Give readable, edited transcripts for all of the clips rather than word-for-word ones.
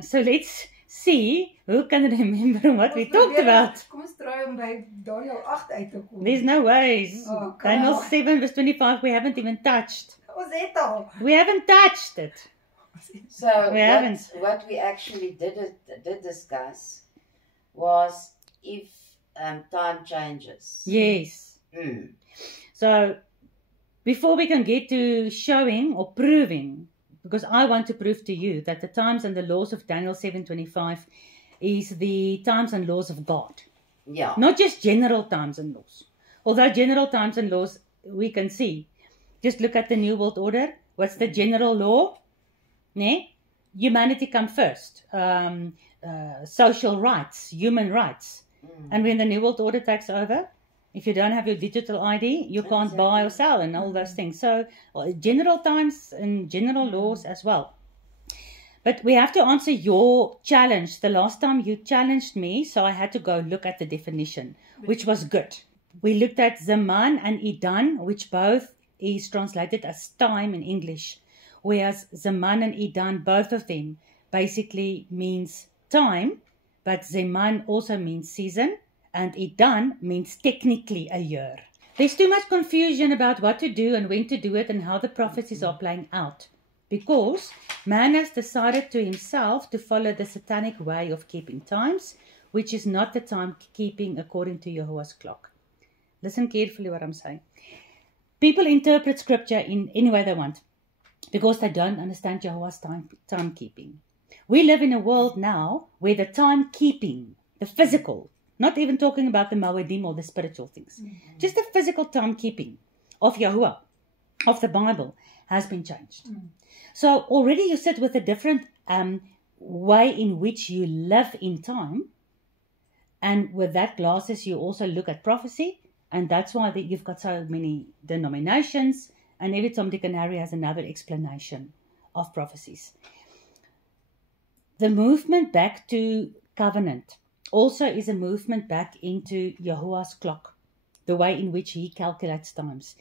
So let's see who can remember what we talked about. Kom ons try om by Daniel 8 uit te kom. There's no ways. Oh, come Daniel on. 7 verse 25, we haven't even touched. Ons het al. We haven't touched it. So We haven't. what we actually did discuss was if time changes. Yes. Mm. So before we can get to showing or proving, because I want to prove to you that the times and the laws of Daniel 7:25 is the times and laws of God. Yeah. Not just general times and laws. Although general times and laws we can see. Just look at the New World Order. What's the general law? Ne? Humanity come first. Social rights, human rights. And when the New World Order takes over, if you don't have your digital ID, you can't buy or sell and all those things. So general times and general laws as well. But we have to answer your challenge. The last time you challenged me, so I had to go look at the definition, which was good. We looked at Zaman and Idan, which both is translated as time in English, whereas Zaman and Idan, both of them, basically means time, but Zaman also means season, and Idan means technically a year. There's too much confusion about what to do and when to do it and how the prophecies are playing out, because man has decided to himself to follow the satanic way of keeping times, which is not the time keeping according to Jehovah's clock. Listen carefully what I'm saying. People interpret scripture in any way they want because they don't understand Jehovah's timekeeping. We live in a world now where the timekeeping, the physical, not even talking about the Moedim or the spiritual things, just the physical timekeeping of Yahuwah, of the Bible, has been changed. So already you sit with a different way in which you live in time, and with that glasses you also look at prophecy, and that's why you've got so many denominations, and every Tom, Dick and Harry has another explanation of prophecies. The movement back to covenant also is a movement back into Yahuwah's clock, the way in which he calculates times.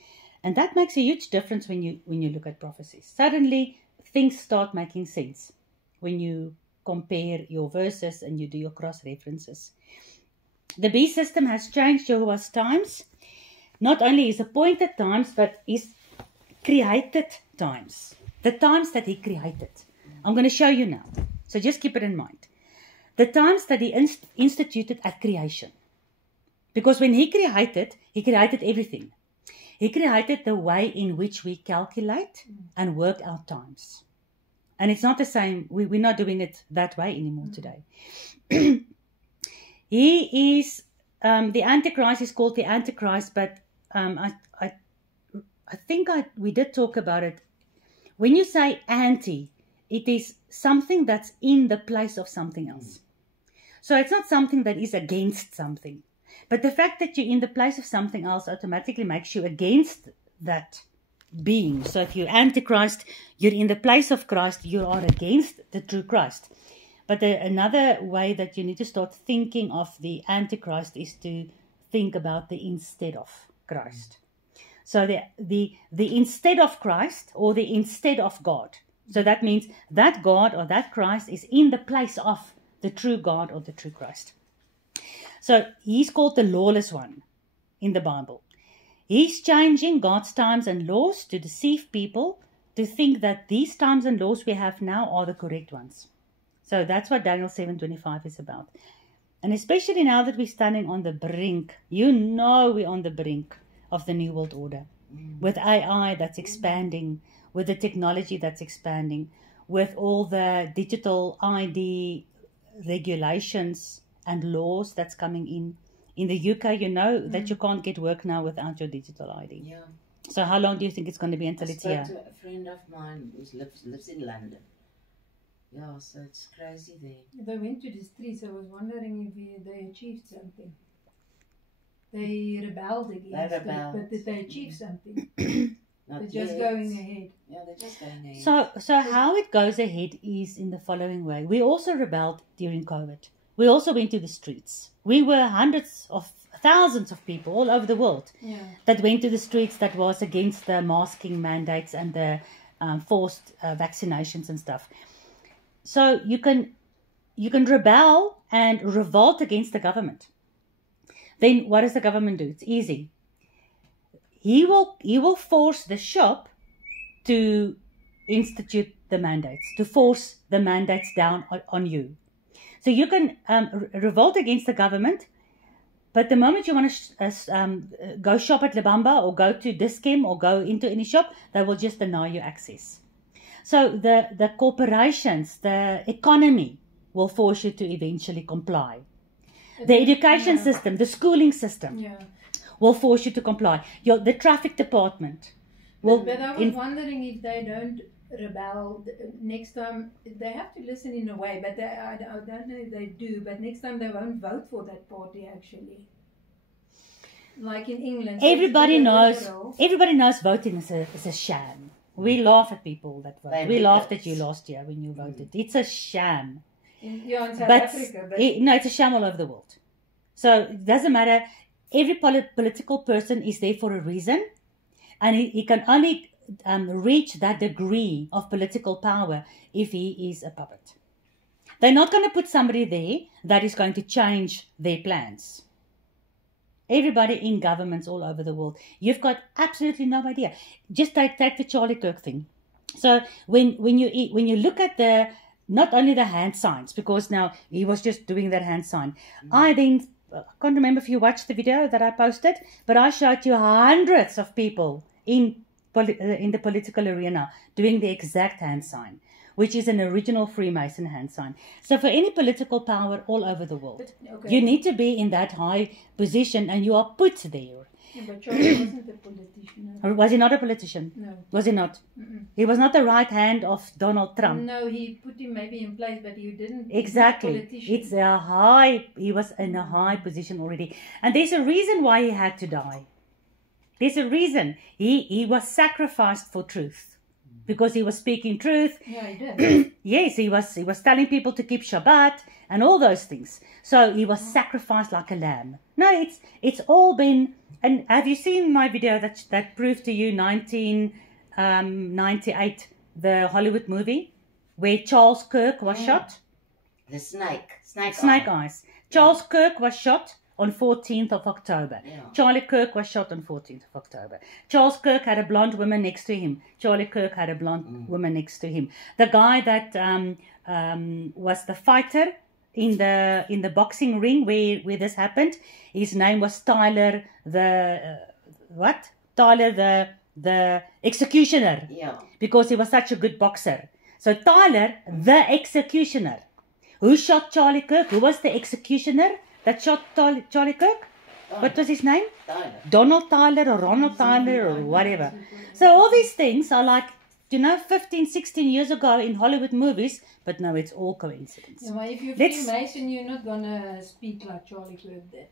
And that makes a huge difference when you look at prophecies. Suddenly, things start making sense when you compare your verses and you do your cross-references. The beast system has changed Yahuwah's times. Not only his appointed times, but his created times. The times that he created. I'm going to show you now. So just keep it in mind. The times that he instituted at creation. Because when he created everything. He created the way in which we calculate and work out times. And it's not the same. We're not doing it that way anymore today. He is, the Antichrist is called the Antichrist, but I think we did talk about it. When you say anti, it is something that's in the place of something else. So it's not something that is against something. But the fact that you're in the place of something else automatically makes you against that being. So if you're Antichrist, you're in the place of Christ, you are against the true Christ. But another way that you need to start thinking of the Antichrist is to think about the instead of Christ. So the instead of Christ or the instead of God. So that means that God or that Christ is in the place of the true God or the true Christ. So he's called the lawless one in the Bible. He's changing God's times and laws to deceive people to think that these times and laws we have now are the correct ones. So that's what Daniel 7:25 is about. And especially now that we're standing on the brink, we're on the brink of the New World Order. With AI that's expanding, with the technology that's expanding, with all the digital ID regulations and laws that's coming in. In the UK, you know that you can't get work now without your digital ID. Yeah. So how long do you think it's going to be until I it's here? spoke to a friend of mine who lives in London. Yeah, so it's crazy there. They went to the streets. I was wondering if they achieved something. They rebelled against it, but did they achieve something? They're just going ahead. Yeah, they're just going ahead. So how it goes ahead is in the following way. We also rebelled during COVID. We also went to the streets. We were hundreds of thousands of people all over the world that went to the streets that was against the masking mandates and the forced vaccinations and stuff. So you can you can rebel and revolt against the government. Then what does the government do? It's easy. He will force the shop to institute the mandates, to force the mandates down on you. So you can revolt against the government, but the moment you want to go shop at Lebamba or go to Dis-Chem or go into any shop, they will just deny you access. So the corporations, the economy will force you to eventually comply. The education system, the schooling system will force you to comply. The traffic department will... But I was wondering if they don't rebel next time. They have to listen in a way, but I don't know if they do, but next time they won't vote for that party actually. Like in England. Everybody knows voting is a sham. We laugh at people that vote. We laughed at you last year when you voted. It's a sham. In South Africa. No, it's a sham all over the world. So it doesn't matter. Every political person is there for a reason, and he can only reach that degree of political power if he is a puppet. They're not going to put somebody there that is going to change their plans. Everybody in governments all over the world, you've got absolutely no idea. Just take the Charlie Kirk thing. So when you look at not only the hand signs, because now he was just doing that hand sign. I can't remember if you watched the video that I posted, but I showed you hundreds of people in the political arena doing the exact hand sign, which is an original Freemason hand sign. So for any political power all over the world, you need to be in that high position, and you are put there. Yeah, but Charlie wasn't a politician. Or was he not a politician? No. Was he not? He was not the right hand of Donald Trump. No, he put him maybe in place, but he didn't. Exactly. He was in a high position already. And there's a reason why he had to die. There's a reason. He was sacrificed for truth. Because he was speaking truth. Yeah, he did. Yes, he was telling people to keep Shabbat and all those things. So he was sacrificed like a lamb. No, it's all been... And have you seen my video that proved to you 1998, the Hollywood movie, where Charles Kirk was shot? The Snake Eyes. Charles Kirk was shot on 14th of October. Yeah. Charlie Kirk was shot on 14th of October. Charles Kirk had a blonde woman next to him. Charlie Kirk had a blonde woman next to him. The guy that was the fighter in the boxing ring where this happened, his name was Tyler Tyler the executioner. Yeah. Because he was such a good boxer. So Tyler the executioner. Who shot Charlie Kirk? Who was the executioner that shot Charlie Kirk? What was his name? Donald Tyler or Ronald Tyler or whatever. So all these things are like, 15, 16 years ago in Hollywood movies, but no, it's all coincidence. Yeah, well, if you're Freemason, you're not going to speak like Charlie Kirk did.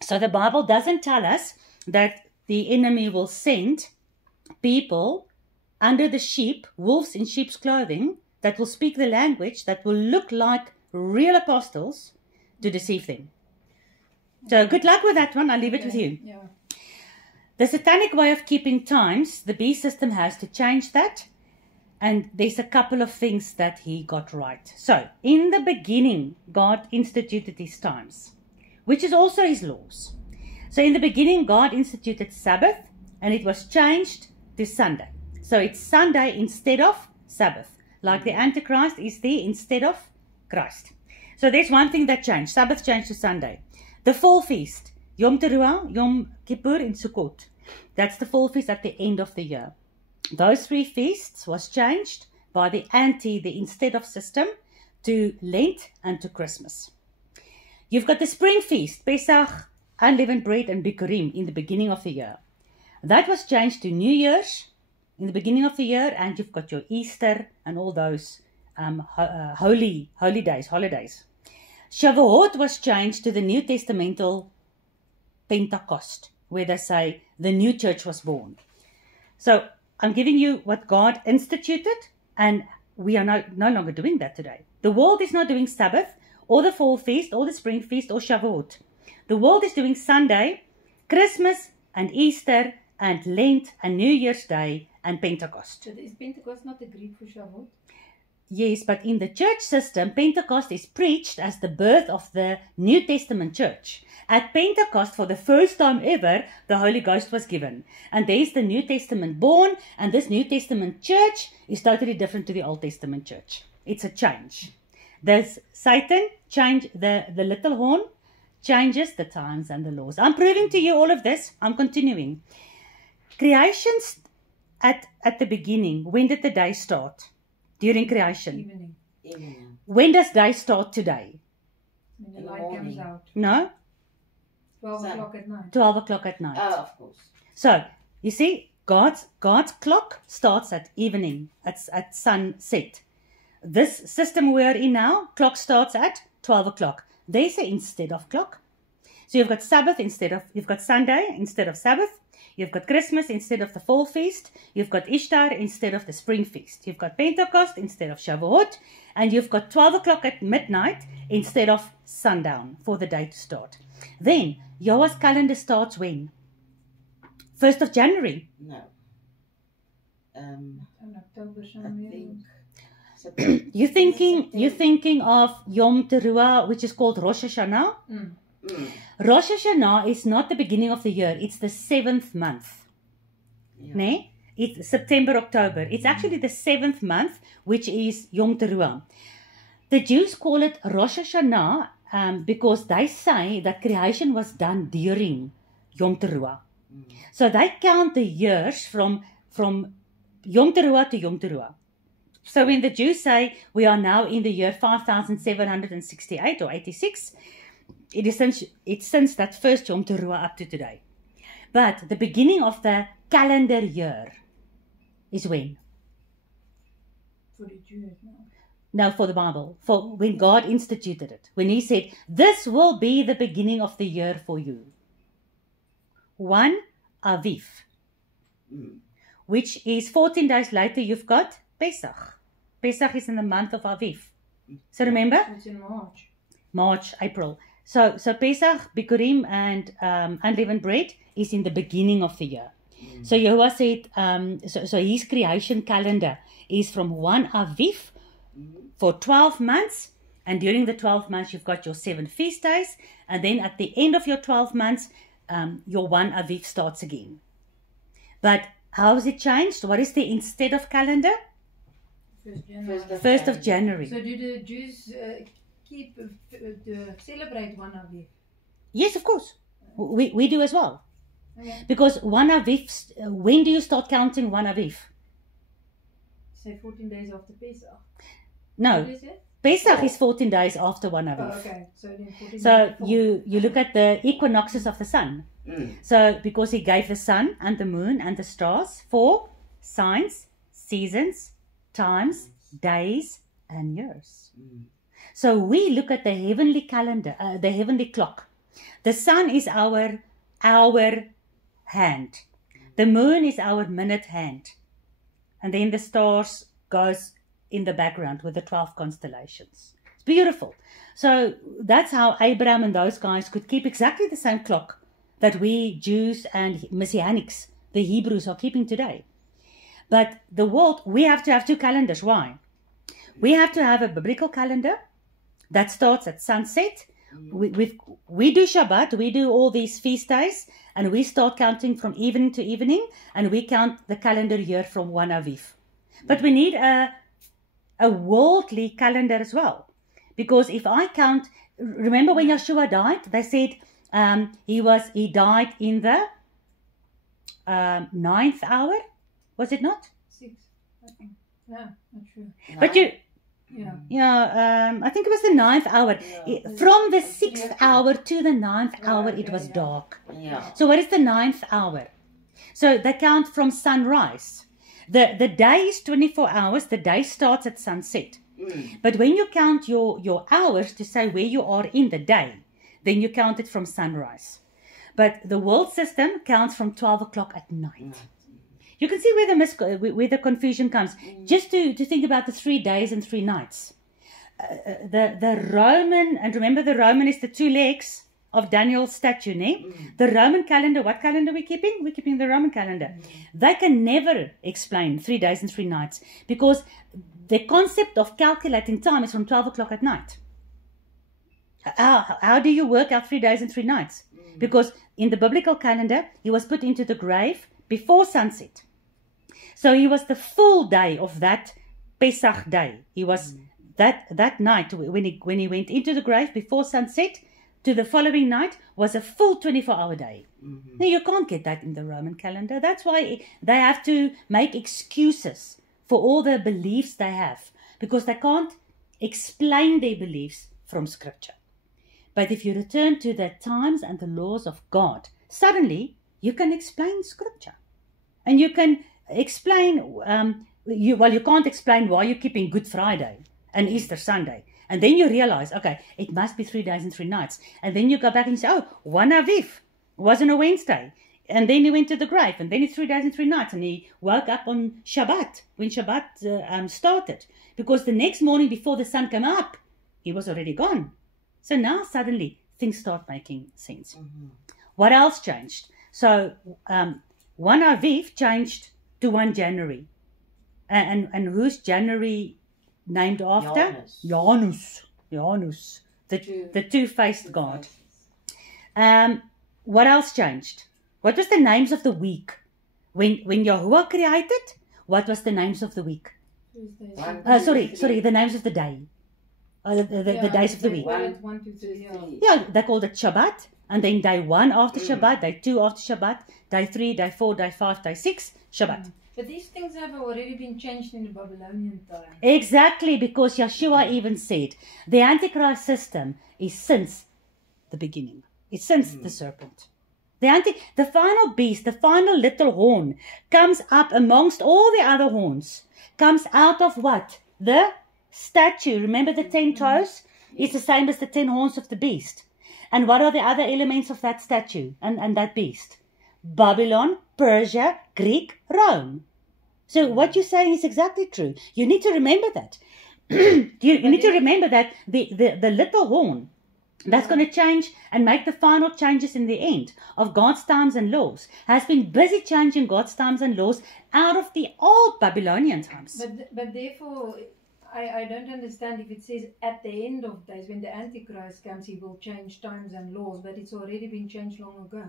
So the Bible doesn't tell us that the enemy will send people under the sheep, wolves in sheep's clothing, that will speak the language, that will look like real apostles, to deceive them. So good luck with that one. I'll leave it with you. Yeah. The satanic way of keeping times, the beast system has to change that. And there's a couple of things that he got right. So, in the beginning, God instituted his times, which is also his laws. So, in the beginning, God instituted Sabbath, and it was changed to Sunday. So, it's Sunday instead of Sabbath. Like the Antichrist is there instead of Christ. So, there's one thing that changed. Sabbath changed to Sunday. The fall feast, Yom Teruah, Yom Kippur, and Sukkot. That's the fall feast at the end of the year. Those three feasts was changed by the instead of system to Lent and to Christmas. You've got the spring feast, Pesach, unleavened bread, and Bikurim in the beginning of the year. That was changed to New Year's in the beginning of the year, and you've got your Easter and all those holidays. Shavuot was changed to the New Testamental Pentecost, where they say the new church was born. So I'm giving you what God instituted, and we are no longer doing that today. The world is not doing Sabbath, or the fall feast, or the spring feast, or Shavuot. The world is doing Sunday, Christmas, and Easter, and Lent, and New Year's Day, and Pentecost. So is Pentecost not the Greek for Shavuot? Yes, but in the church system, Pentecost is preached as the birth of the New Testament church. At Pentecost, for the first time ever, the Holy Ghost was given. And there's the New Testament born, and this New Testament church is totally different to the Old Testament church. It's a change. There's Satan, the little horn, changes the times and the laws. I'm proving to you all of this. I'm continuing. Creation's at the beginning. When did the day start? During creation. Evening. When does day start today? When the In the light comes morning. out. No? 12 Sun. o'clock at night. 12 o'clock at night. Oh, of course. So, you see, God's clock starts at evening, at sunset. This system we're in now, clock starts at 12 o'clock. They say instead of clock. So you've got you've got Sunday instead of Sabbath. You've got Christmas instead of the fall feast. You've got Ishtar instead of the spring feast. You've got Pentecost instead of Shavuot. And you've got 12 o'clock at midnight instead of sundown for the day to start. Then, Yahweh's calendar starts when? 1st of January. No. In October I somewhere. think. You're thinking of Yom Teruah, which is called Rosh Hashanah. Mm. Rosh Hashanah is not the beginning of the year. It's the 7th month. Yeah. Ne? It's September, October. It's actually the 7th month, which is Yom Teruah. The Jews call it Rosh Hashanah because they say that creation was done during Yom Teruah. So they count the years from Yom Teruah to Yom Teruah. So when the Jews say we are now in the year 5768 or 86, it's since that first Yom Teruah up to today. But the beginning of the calendar year is when? For the Jews now. No, for the Bible. For when God instituted it. When He said, this will be the beginning of the year for you. 1 Aviv. Which is 14 days later you've got Pesach. Pesach is in the month of Aviv. So remember? It's in March. March, April. So Pesach, Bikurim, and unleavened bread is in the beginning of the year. So Yahweh said, so His creation calendar is from 1 Aviv for 12 months. And during the 12 months, you've got your 7 feast days. And then at the end of your 12 months, your 1 Aviv starts again. But how has it changed? What is the instead of calendar? 1st of January. So do the Jews celebrate 1 Aviv? Yes, of course. We do as well. Okay. Because 1 Aviv, when do you start counting 1 Aviv? Say 14 days after Pesach. No, What is it? Pesach is 14 days after 1 Aviv. Oh, okay. So then 14 So days before. you look at the equinoxes of the sun. So because He gave the sun and the moon and the stars for signs, seasons, times, days, and years. So we look at the heavenly calendar, the heavenly clock. The sun is our hour hand. The moon is our minute hand. And then the stars goes in the background with the 12 constellations. It's beautiful. So that's how Abraham and those guys could keep exactly the same clock that we Jews and Messianics, the Hebrews, are keeping today. But the world, we have to have 2 calendars. Why? We have to have a biblical calendar that starts at sunset. We do Shabbat, we do all these feast days, and we start counting from evening to evening, and we count the calendar year from 1 Aviv. But we need a worldly calendar as well. Because if I count, remember when Yeshua died, they said he died in the 9th hour, was it not? 6, I think. Yeah, not sure. But Yeah. I think it was the 9th hour. From the 6th hour to the 9th hour, it was yeah. dark. Yeah. So what is the 9th hour? So they count from sunrise. The day is 24 hours. The day starts at sunset. But when you count your hours to say where you are in the day, then you count it from sunrise. But the world system counts from 12 o'clock at night. You can see where the confusion comes. Just to think about the 3 days and 3 nights. The Roman, and remember the Roman is the 2 legs of Daniel's statue, ne? The Roman calendar, what calendar we keeping? We're keeping the Roman calendar. They can never explain 3 days and 3 nights because the concept of calculating time is from 12 o'clock at night. How do you work out 3 days and 3 nights? Because in the biblical calendar, he was put into the grave before sunset. So he was the full day of that Pesach day. He was that night when he went into the grave before sunset to the following night was a full 24-hour day. Now you can't get that in the Roman calendar. That's why they have to make excuses for all the beliefs they have, because they can't explain their beliefs from Scripture. But if you return to the times and the laws of God, suddenly you can explain Scripture. And you can explain, you can't explain why you're keeping Good Friday and Easter Sunday. And then you realize, okay, it must be 3 days and 3 nights. And then you go back and say, oh, one Aviv was on a Wednesday. And then he went to the grave. And then it's 3 days and 3 nights. And he woke up on Shabbat, when Shabbat started. Because the next morning before the sun came up, he was already gone. So now suddenly things start making sense. What else changed? So 1 Aviv changed to 1 January. And who's January named after? Janus. The two-faced God. What else changed? What was the names of the week? When Yahuwah created, what was the names of the week? Sorry, the names of the day. The days of the week. 1, 2, 3, Yeah, they called it Shabbat. And then day 1 after Shabbat, day 2 after Shabbat, day 3, day 4, day 5, day 6, Shabbat. But these things have already been changed in the Babylonian time. Exactly, because Yeshua even said, the Antichrist system is since the beginning. It's since the serpent. The final beast, the final little horn, comes up amongst all the other horns. Comes out of what? The statue. Remember the 10 toes? It's the same as the 10 horns of the beast. And what are the other elements of that statue and that beast? Babylon, Persia, Greek, Rome. So what you're saying is exactly true. You need to remember that. you need to remember that the little horn that's going to change and make the final changes in the end of God's times and laws has been busy changing God's times and laws out of the old Babylonian times. But therefore, I don't understand if it says at the end of days, when the Antichrist comes, he will change times and laws, but it's already been changed long ago.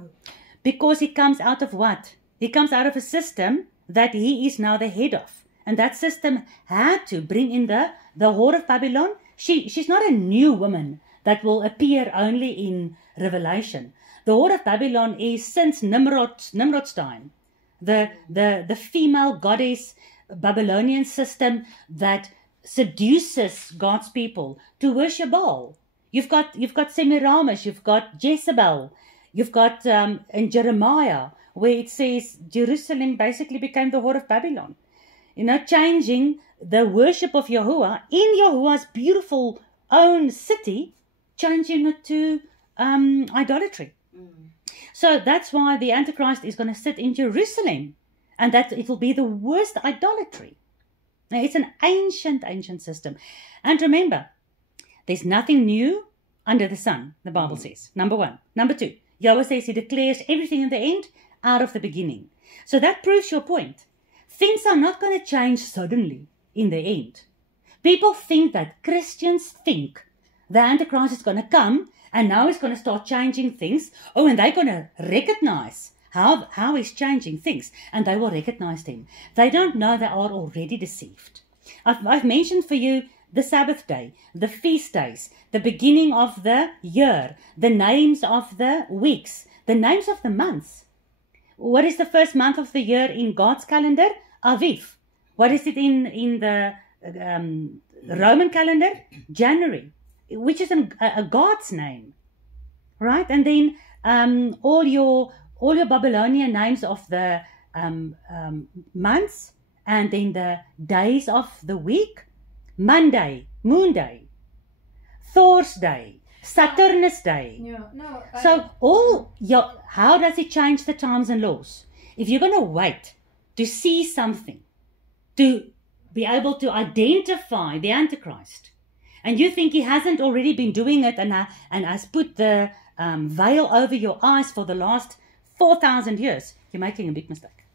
Because he comes out of what? He comes out of a system that he is now the head of. And that system had to bring in the whore of Babylon. She's not a new woman that will appear only in Revelation. The whore of Babylon is since Nimrod's time. The female goddess Babylonian system that seduces God's people to worship Baal. You've got Semiramis, you've got Jezebel, you've got in Jeremiah, where it says Jerusalem basically became the whore of Babylon. Changing the worship of Yahuwah in Yahuwah's beautiful own city, changing it to idolatry. So that's why the Antichrist is going to sit in Jerusalem, and that it will be the worst idolatry. Now, it's an ancient system. And remember, there's nothing new under the sun, the Bible says. Number 1. Number 2, Yahweh says he declares everything in the end out of the beginning. So that proves your point. Things are not going to change suddenly in the end. People think that Christians think the Antichrist is going to come and now he's going to start changing things. Oh, and they're going to recognize how he's changing things, and they will recognize him. They don't know they are already deceived. I've mentioned for you the Sabbath day, the feast days, the beginning of the year, the names of the weeks, the names of the months. What is the first month of the year in God's calendar? Aviv. What is it in the Roman calendar? January, which is a God's name, right? And then all your Babylonian names of the months, and then the days of the week: Monday, Moon Day, Thursday, Saturnus Day. How does it change the times and laws? If you're going to wait to see something, to be able to identify the Antichrist, and you think he hasn't already been doing it and has put the veil over your eyes for the last 4,000 years, you're making a big mistake.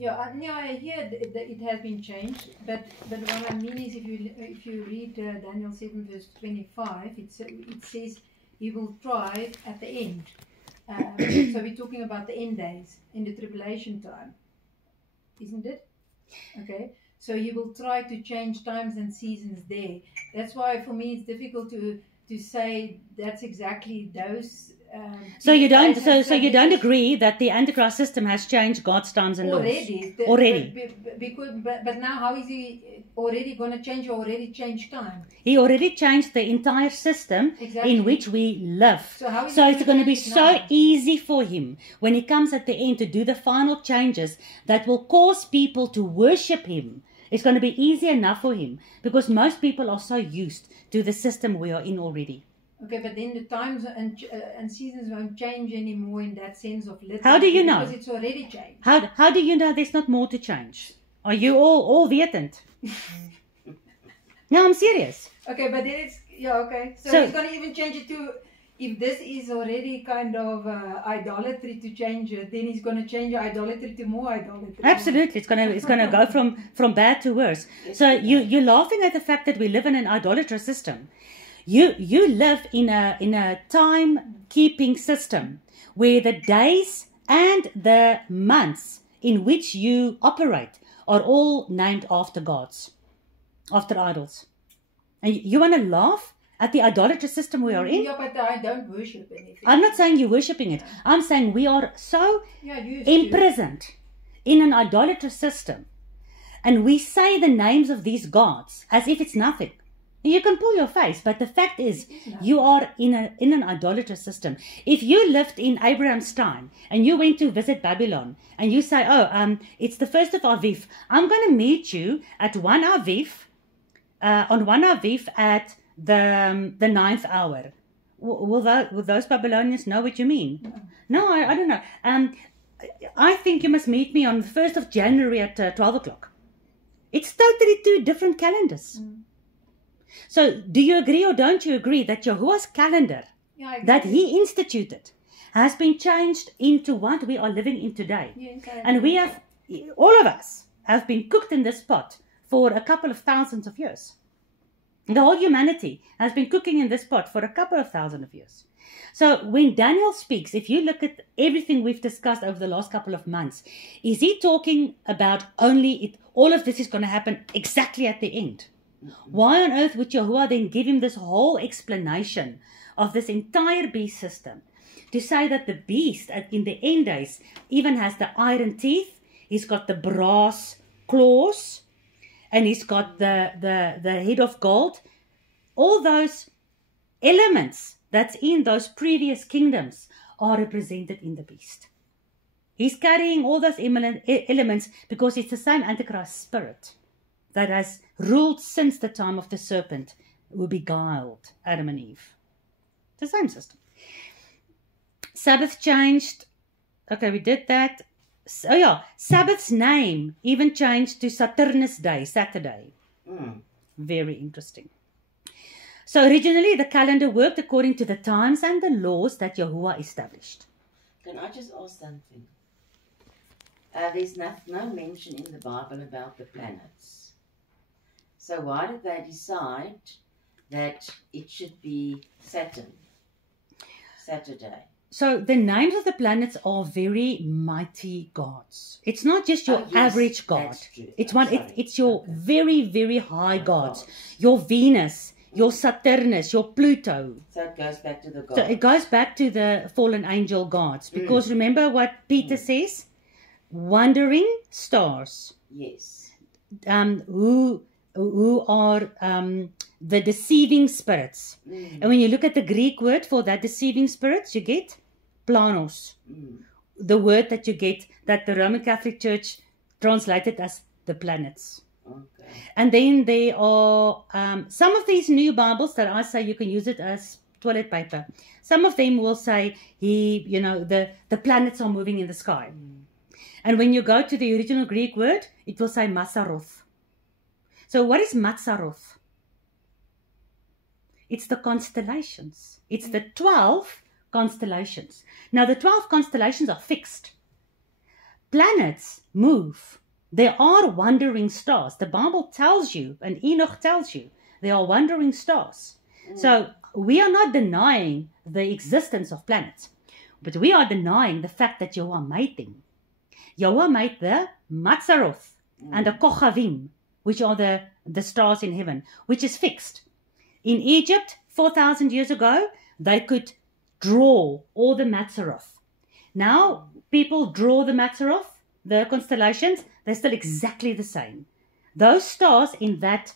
Yeah, I hear that it has been changed, but what I mean is, if you read Daniel 7 verse 25, it says he will try at the end. So we're talking about the end days in the tribulation time, isn't it? Okay, so he will try to change times and seasons there. That's why for me it's difficult to say that's exactly those. So you don't. So you don't agree that the Antichrist system has changed God's times and laws already. But now how is he already going to change? Or already changed time? He already changed the entire system in which we live. So it's going to be so easy for him when he comes at the end to do the final changes that will cause people to worship him. It's going to be easy enough for him because most people are so used to the system we are in already. Okay, but then the times and seasons won't change anymore in that sense of literature. How do you know? Because it's already changed. How do you know there's not more to change? Are you all wetend? No, I'm serious. Okay, but then it's, okay. So he's going to even change it to, if this is already kind of idolatry to change it, then he's going to change idolatry to more idolatry. Absolutely, it's going to go from bad to worse. So you're laughing at the fact that we live in an idolatrous system. You live in a time-keeping system where the days and the months in which you operate are all named after gods, after idols. And you want to laugh at the idolatrous system we are in? Yeah, but I don't worship anything. I'm not saying you're worshipping it. I'm saying we are so imprisoned in an idolatrous system. And we say the names of these gods as if it's nothing. You can pull your face, but the fact is, you are in an idolatrous system. If you lived in Abraham's time and you went to visit Babylon and you say, it's the 1st of Aviv, I'm going to meet you at 1 Aviv, on 1 Aviv at the 9th hour. Will those Babylonians know what you mean? No, I don't know. I think you must meet me on the 1st of January at 12 o'clock. It's totally two different calendars. So, do you agree or don't you agree that Yahuwah's calendar that he instituted has been changed into what we are living in today? Yes, and we have, all of us, have been cooked in this pot for a couple of thousands of years. The whole humanity has been cooking in this pot for a couple of thousand of years. So, when Daniel speaks, if you look at everything we've discussed over the last couple of months, is he talking about all of this is going to happen exactly at the end? Why on earth would Yahuwah then give him this whole explanation of this entire beast system? To say that the beast in the end days even has the iron teeth, he's got the brass claws, and he's got the head of gold. All those elements that's in those previous kingdoms are represented in the beast. He's carrying all those elements because it's the same Antichrist spirit that has ruled since the time of the serpent who beguiled Adam and Eve. The same system. Sabbath changed. Okay, we did that. Sabbath's name even changed to Saturnus Day, Saturday. Very interesting. So originally the calendar worked according to the times and the laws that Yahuwah established. Can I just ask something? There's no mention in the Bible about the planets. So why did they decide that it should be Saturday? So the names of the planets are very mighty gods. It's not just your average god. It's your very, very high gods. Your Venus, your Saturnus, your Pluto. So it goes back to the gods. So it goes back to the fallen angel gods. Because remember what Peter says? Wandering stars. Yes. Who are the deceiving spirits. And when you look at the Greek word for that deceiving spirits, you get planos. The word that you get that the Roman Catholic Church translated as the planets. Okay. And then there are some of these new Bibles that I say you can use it as toilet paper. Some of them will say the planets are moving in the sky. And when you go to the original Greek word, it will say Masaroth. So what is Mazzaroth? It's the constellations. It's the 12 constellations. Now the 12 constellations are fixed. planets move. There are wandering stars. The Bible tells you, and Enoch tells you, there are wandering stars. So we are not denying the existence of planets, but we are denying the fact that Yahweh made them. Yahweh made the Mazzaroth and the Kochavim, which are the stars in heaven, which is fixed. In Egypt, 4,000 years ago, they could draw all the Mazzaroth. Now, people draw the Mazzaroth, the constellations, they're still exactly the same. Those stars in that,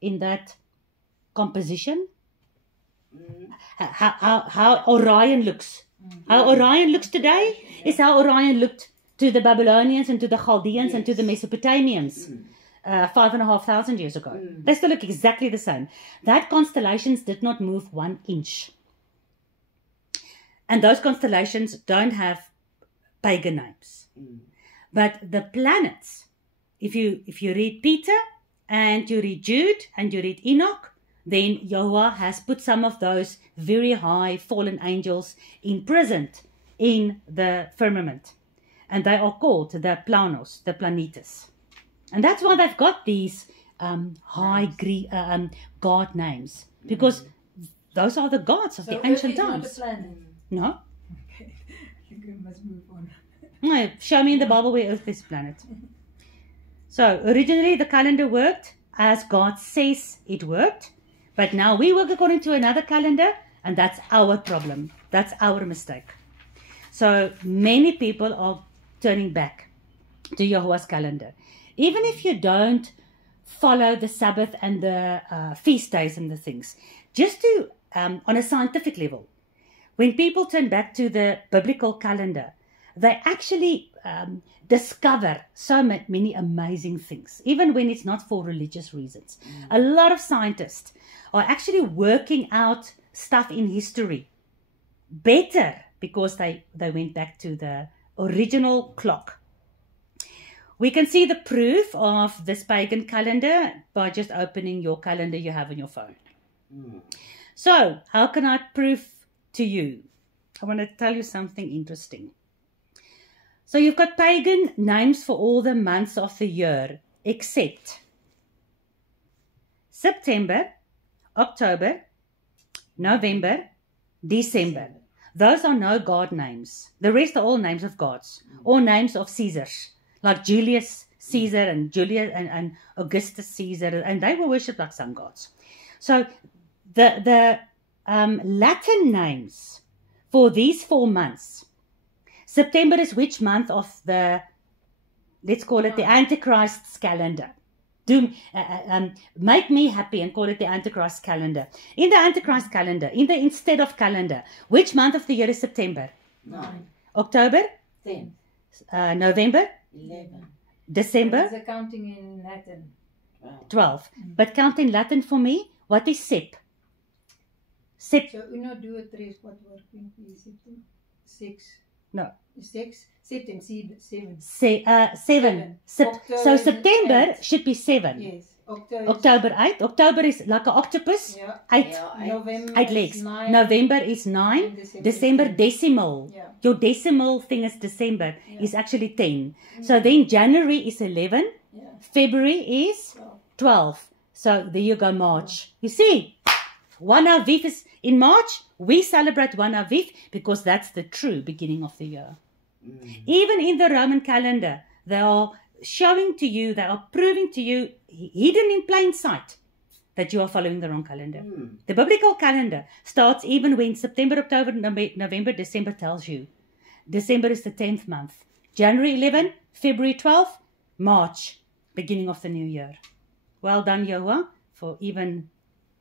in that composition, how Orion looks. How Orion looks today is how Orion looked to the Babylonians and to the Chaldeans and to the Mesopotamians 5,500 years ago. They still look exactly the same. That constellations did not move 1 inch. And those constellations don't have pagan names. But the planets, if you read Peter and you read Jude and you read Enoch, then Yahweh has put some of those very high fallen angels imprisoned in the firmament. And they are called the planos, the planetes. And that's why they've got these high god names. Because those are the gods of the ancient times. Not a planet. No? Okay. I think we must move on. No, show me in the Bible where Earth is a planet. So, originally the calendar worked as God says it worked. But now we work according to another calendar, and that's our problem. That's our mistake. So many people are turning back to Yahweh's calendar. Even if you don't follow the Sabbath and the feast days and the things, just to, on a scientific level, when people turn back to the biblical calendar, they actually discover so many amazing things, even when it's not for religious reasons. A lot of scientists are actually working out stuff in history better because they went back to the original clock. We can see the proof of this pagan calendar by just opening your calendar you have on your phone. So, how can I prove to you? I want to tell you something interesting. So you've got pagan names for all the months of the year, except September, October, November, December. Those are no God names. The rest are all names of gods, or names of Caesars, like Julius Caesar and Julius and Augustus Caesar, and they were worshipped like sun gods. So the Latin names for these 4 months. September is which month of the, let's call it the Antichrist's calendar. Make me happy and call it the Antichrist calendar. In the Antichrist calendar, in the instead of calendar, which month of the year is September? 9. October? 10. November? 11. December? There's a counting in Latin. 12. But count in Latin for me. What is Sep? Sep. So, uno, 2, 3, 4, 5, 6. No. 6, 7, 7. 7. So September should be 7. Yes. October 8. October is like an octopus. Yeah. 8. Yeah, November 8 legs. is 9. November is 9. And December decimal. Yeah. Your decimal thing is December is actually 10. So then January is 11. Yeah. February is 12. So there you go, March. You see, 1 Aviv is in March. We celebrate 1 Aviv because that's the true beginning of the year. Even in the Roman calendar, they are showing to you, they are proving to you, hidden in plain sight, that you are following the wrong calendar. The biblical calendar starts even when September, October, November, December tells you. December is the 10th month. January 11, February 12, March, beginning of the new year. Well done, Yahweh, for even...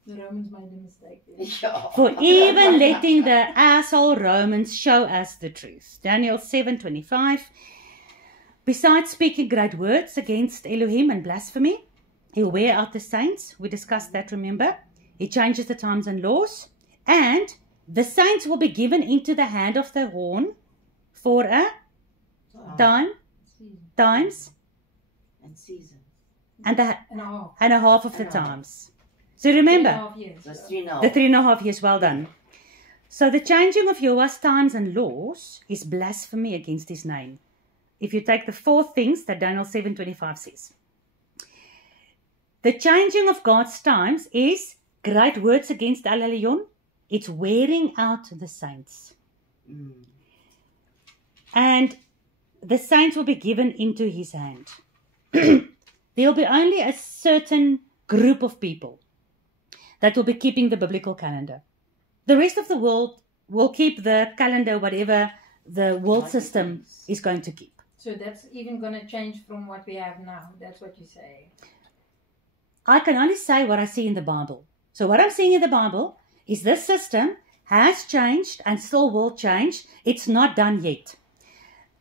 The Romans made a mistake there. Yeah. For even letting the asshole Romans show us the truth. Daniel 7:25. Besides speaking great words against Elohim and blasphemy, he'll wear out the saints. We discussed that, remember? He changes the times and laws. And the saints will be given into the hand of the horn for a times And season. and a half of the And a half. times. So remember, 3.5 years. So 3.5. the 3.5 years, well done. So the changing of Yahweh's times and laws is blasphemy against his name. If you take the 4 things that Daniel 7:25 says. The changing of God's times is great words against El Elyon. It's wearing out the saints. And the saints will be given into his hand. There will be only a certain group of people that will be keeping the biblical calendar. The rest of the world will keep the calendar, whatever the world system is going to keep. So that's even going to change from what we have now. That's what you say. I can only say what I see in the Bible. So what I'm seeing in the Bible is this system has changed and still will change. It's not done yet.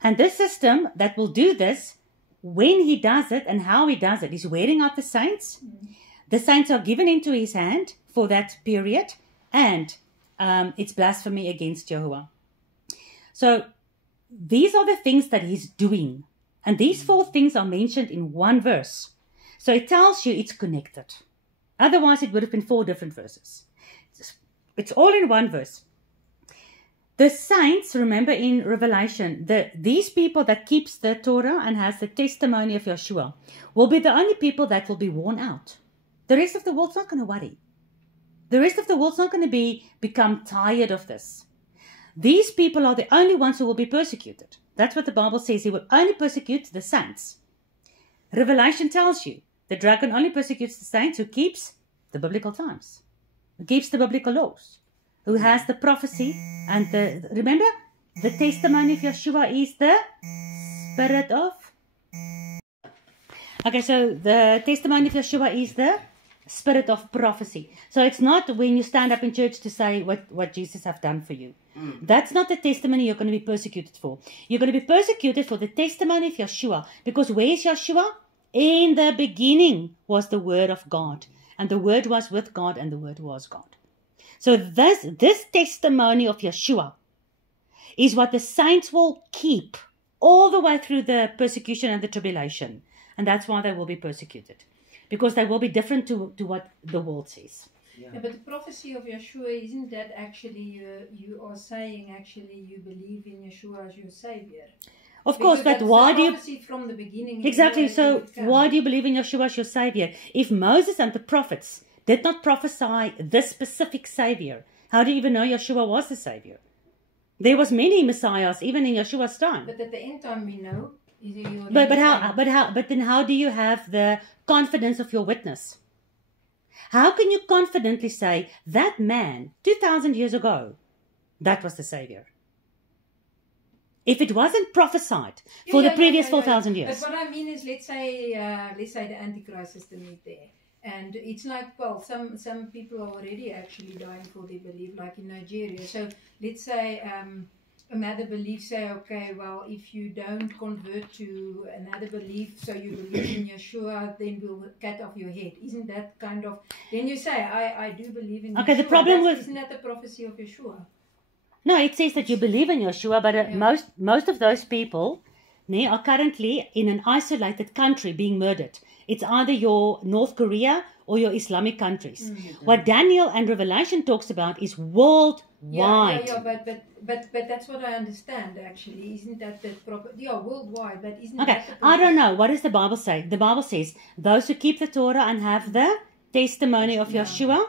And this system that will do this, when he does it and how he does it, is wearing out the saints. The saints are given into his hand for that period, and it's blasphemy against Jehovah. So these are the things that he's doing. And these 4 things are mentioned in one verse. So it tells you it's connected. Otherwise, it would have been 4 different verses. It's all in one verse. The saints, remember in Revelation, these people that keeps the Torah and has the testimony of Yeshua will be the only people that will be worn out. The rest of the world's not going to worry. The rest of the world's not going to become tired of this. These people are the only ones who will be persecuted. That's what the Bible says. He will only persecute the saints. Revelation tells you the dragon only persecutes the saints who keeps the biblical times, who keeps the biblical laws, who has the prophecy and remember, the testimony of Yeshua is the spirit of. Okay, so the testimony of Yeshua is the spirit of prophecy. So it's not when you stand up in church to say what Jesus have done for you. That's not the testimony you're going to be persecuted for. You're going to be persecuted for the testimony of Yeshua. Because where is Yeshua? In the beginning was the Word of God. And the Word was with God, and the Word was God. So this testimony of Yeshua is what the saints will keep all the way through the persecution and the tribulation. And that's why they will be persecuted. Because they will be different to what the world says. Yeah, but the prophecy of Yeshua, isn't that actually, you are saying actually you believe in Yeshua as your Savior? Of course, but why do you... from the beginning. Exactly, so why do you believe in Yeshua as your Savior? If Moses and the prophets did not prophesy this specific Savior, how do you even know Yeshua was the Savior? There was many Messiahs, even in Yeshua's time. But at the end time we know... But then how do you have the confidence of your witness? How can you confidently say that man 2,000 years ago, that was the Savior? If it wasn't prophesied for the previous 4,000 years. But what I mean is, let's say the Antichrist is to meet there. And it's like, well, some people are already actually dying for their belief, like in Nigeria. So let's say another belief say, okay, well, if you don't convert to another belief, so you believe in Yeshua, then we'll cut off your head. Isn't that kind of... Then you say, I do believe in Yeshua. Okay, the problem with... Isn't that the prophecy of Yeshua? No, it says that you believe in Yeshua, but most of those people are currently in an isolated country being murdered. It's either your North Korea or your Islamic countries. What Daniel and Revelation talks about is worldwide. But that's what I understand actually. Isn't that the proper? Yeah, worldwide. But isn't okay? That the I don't know. What does the Bible say? The Bible says those who keep the Torah and have the testimony of Yeshua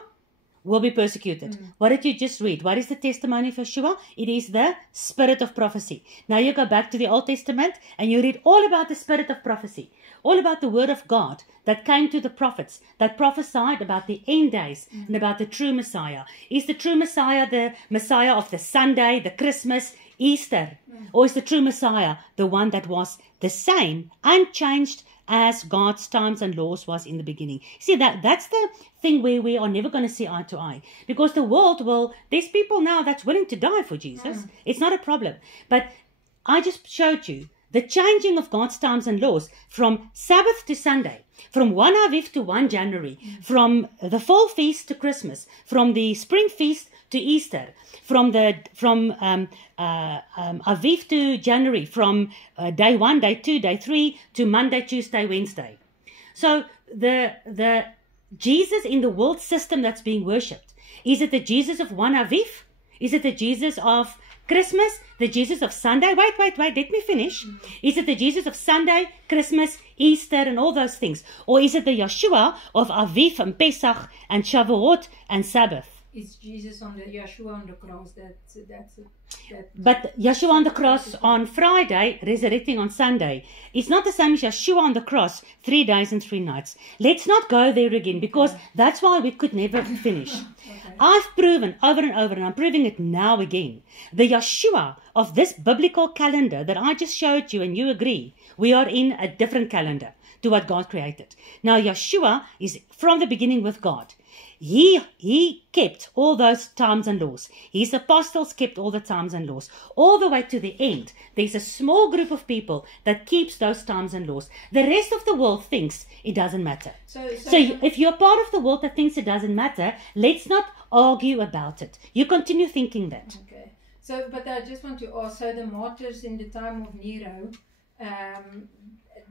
will be persecuted. What did you just read? What is the testimony of Yeshua? It is the spirit of prophecy. Now you go back to the Old Testament and you read all about the spirit of prophecy. All about the word of God that came to the prophets, that prophesied about the end days and about the true Messiah. Is the true Messiah the Messiah of the Sunday, the Christmas, Easter? Or is the true Messiah the one that was the same, unchanged as God's times and laws was in the beginning? See, that's the thing where we are never going to see eye to eye. Because the world there's people now that's willing to die for Jesus. It's not a problem. But I just showed you the changing of God's times and laws from Sabbath to Sunday, from 1 Aviv to 1 January, from the fall feast to Christmas, from the spring feast to Easter, from Aviv to January, from day 1, day 2, day 3 to Monday, Tuesday, Wednesday. So the Jesus in the world system that's being worshipped, is it the Jesus of 1 Aviv? Is it the Jesus of Christmas? The Jesus of Sunday? Wait, let me finish. Is it the Jesus of Sunday, Christmas, Easter, and all those things? Or is it the Yeshua of Aviv and Pesach and Shavuot and Sabbath? It's Jesus on the Yeshua on the cross. But Yeshua on the cross on Friday, resurrecting on Sunday. It's not the same as Yeshua on the cross, 3 days and 3 nights. Let's not go there again, because that's why we could never finish. I've proven over and over, and I'm proving it now again. The Yeshua of this biblical calendar that I just showed you, and you agree, we are in a different calendar to what God created. Now, Yeshua is from the beginning with God. He kept all those times and laws. His apostles kept all the times and laws. All the way to the end, there's a small group of people that keeps those times and laws. The rest of the world thinks it doesn't matter. So if you're part of the world that thinks it doesn't matter, let's not argue about it. You continue thinking that. Okay. So, but I just want to ask, so the martyrs in the time of Nero,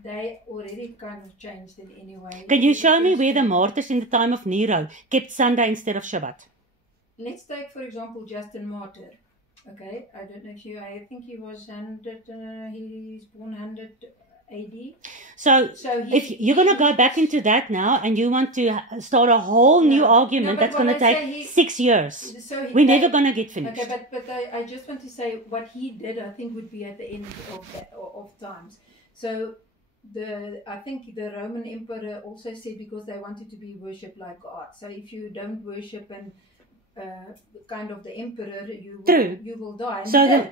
they already kind of changed in any way. Can you show me where the martyrs in the time of Nero kept Sunday instead of Shabbat? Let's take, for example, Justin Martyr. Okay, I don't know if you, I think he was 100, he's born 100 AD. So if you're going to go back into that now and you want to start a whole new argument that's going to take 6 years, we're never going to get finished. Okay, but I just want to say what he did, I think, would be at the end of times. So I think the Roman emperor also said, because they wanted to be worshipped like God. So if you don't worship and kind of the emperor, you will die.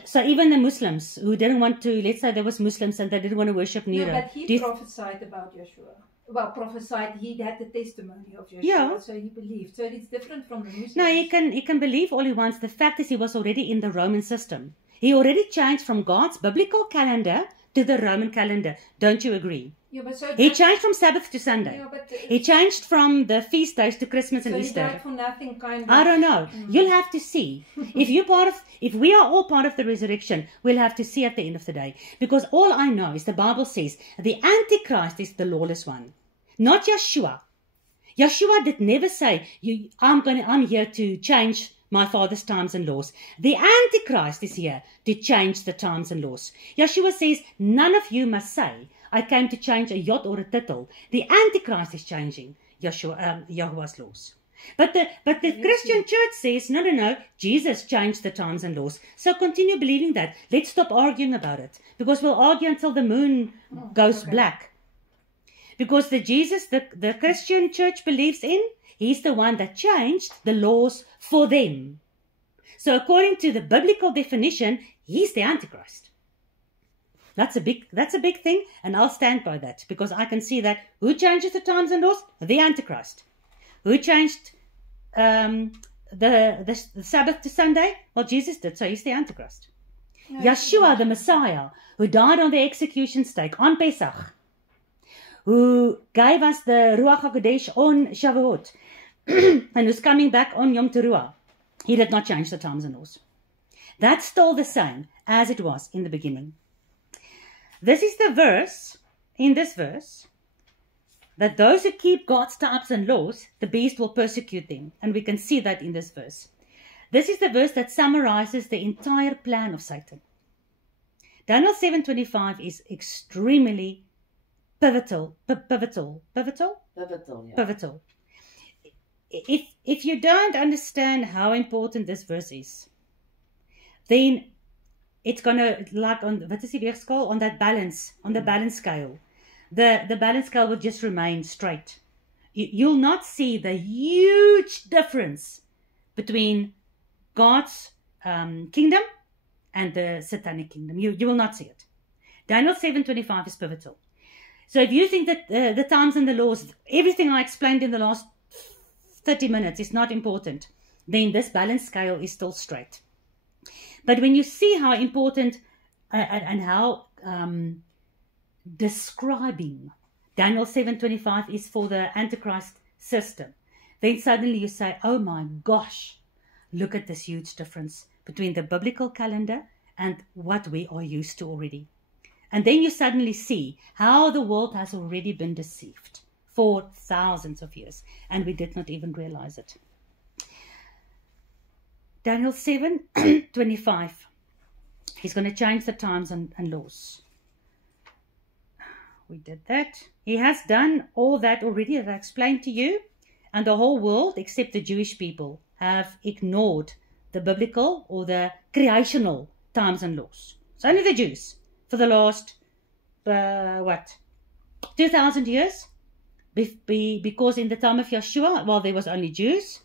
So even the Muslims who didn't want to, let's say there was Muslims and they didn't want to worship Nero. No, but he prophesied about Yeshua. Well, prophesied, he had the testimony of Yeshua, so he believed. So it's different from the Muslims. No, he can believe all he wants. The fact is, he was already in the Roman system. He already changed from God's biblical calendar to the Roman calendar. Don't you agree? Yeah, but so he changed from Sabbath to Sunday. Yeah, but he changed from the feast days to Christmas and Easter. He died for nothing, kind of. I don't know. You'll have to see. If we are all part of the resurrection, we'll have to see at the end of the day. Because all I know is the Bible says the Antichrist is the lawless one, not Yeshua. Yeshua did never say, I'm here to change my father's times and laws. The Antichrist is here to change the times and laws. Yeshua says, none of you must say, I came to change a yot or a tittle. The Antichrist is changing Yahuwah's laws. But the Christian church says, no, Jesus changed the times and laws. So continue believing that. Let's stop arguing about it. Because we'll argue until the moon goes black. Because the Jesus the Christian church believes in, he's the one that changed the laws for them. So according to the biblical definition, he's the Antichrist. That's a big thing, and I'll stand by that, because I can see that who changes the times and laws? The Antichrist. Who changed the Sabbath to Sunday? Well, Jesus did, so he's the Antichrist. No, Yeshua, the Messiah, who died on the execution stake on Pesach, who gave us the Ruach HaKodesh on Shavuot, and who's coming back on Yom Teruah, he did not change the times and laws. That's still the same as it was in the beginning. This is the verse, in this verse, that those who keep God's times and laws, the beast will persecute them. And we can see that in this verse. This is the verse that summarizes the entire plan of Satan. Daniel 7:25 is extremely pivotal. Pivotal. Yeah. Pivotal. If you don't understand how important this verse is, then it's gonna, like on what is die weegskaal, on that balance, on the balance scale. The balance scale will just remain straight. You'll not see the huge difference between God's kingdom and the satanic kingdom. You will not see it. Daniel 7:25 is pivotal. So if you think that the times and the laws, everything I explained in the last 30 minutes is not important, then this balance scale is still straight. But when you see how important and how describing Daniel 7:25 is for the Antichrist system, then suddenly you say, oh my gosh, look at this huge difference between the biblical calendar and what we are used to already. And then you suddenly see how the world has already been deceived for thousands of years, and we did not even realize it. Daniel 7:25. He's going to change the times and laws. We did that. He has done all that already that I explained to you. And the whole world, except the Jewish people, have ignored the biblical or the creational times and laws. It's only the Jews for the last, 2,000 years? Because in the time of Yeshua, well, there was only Jews.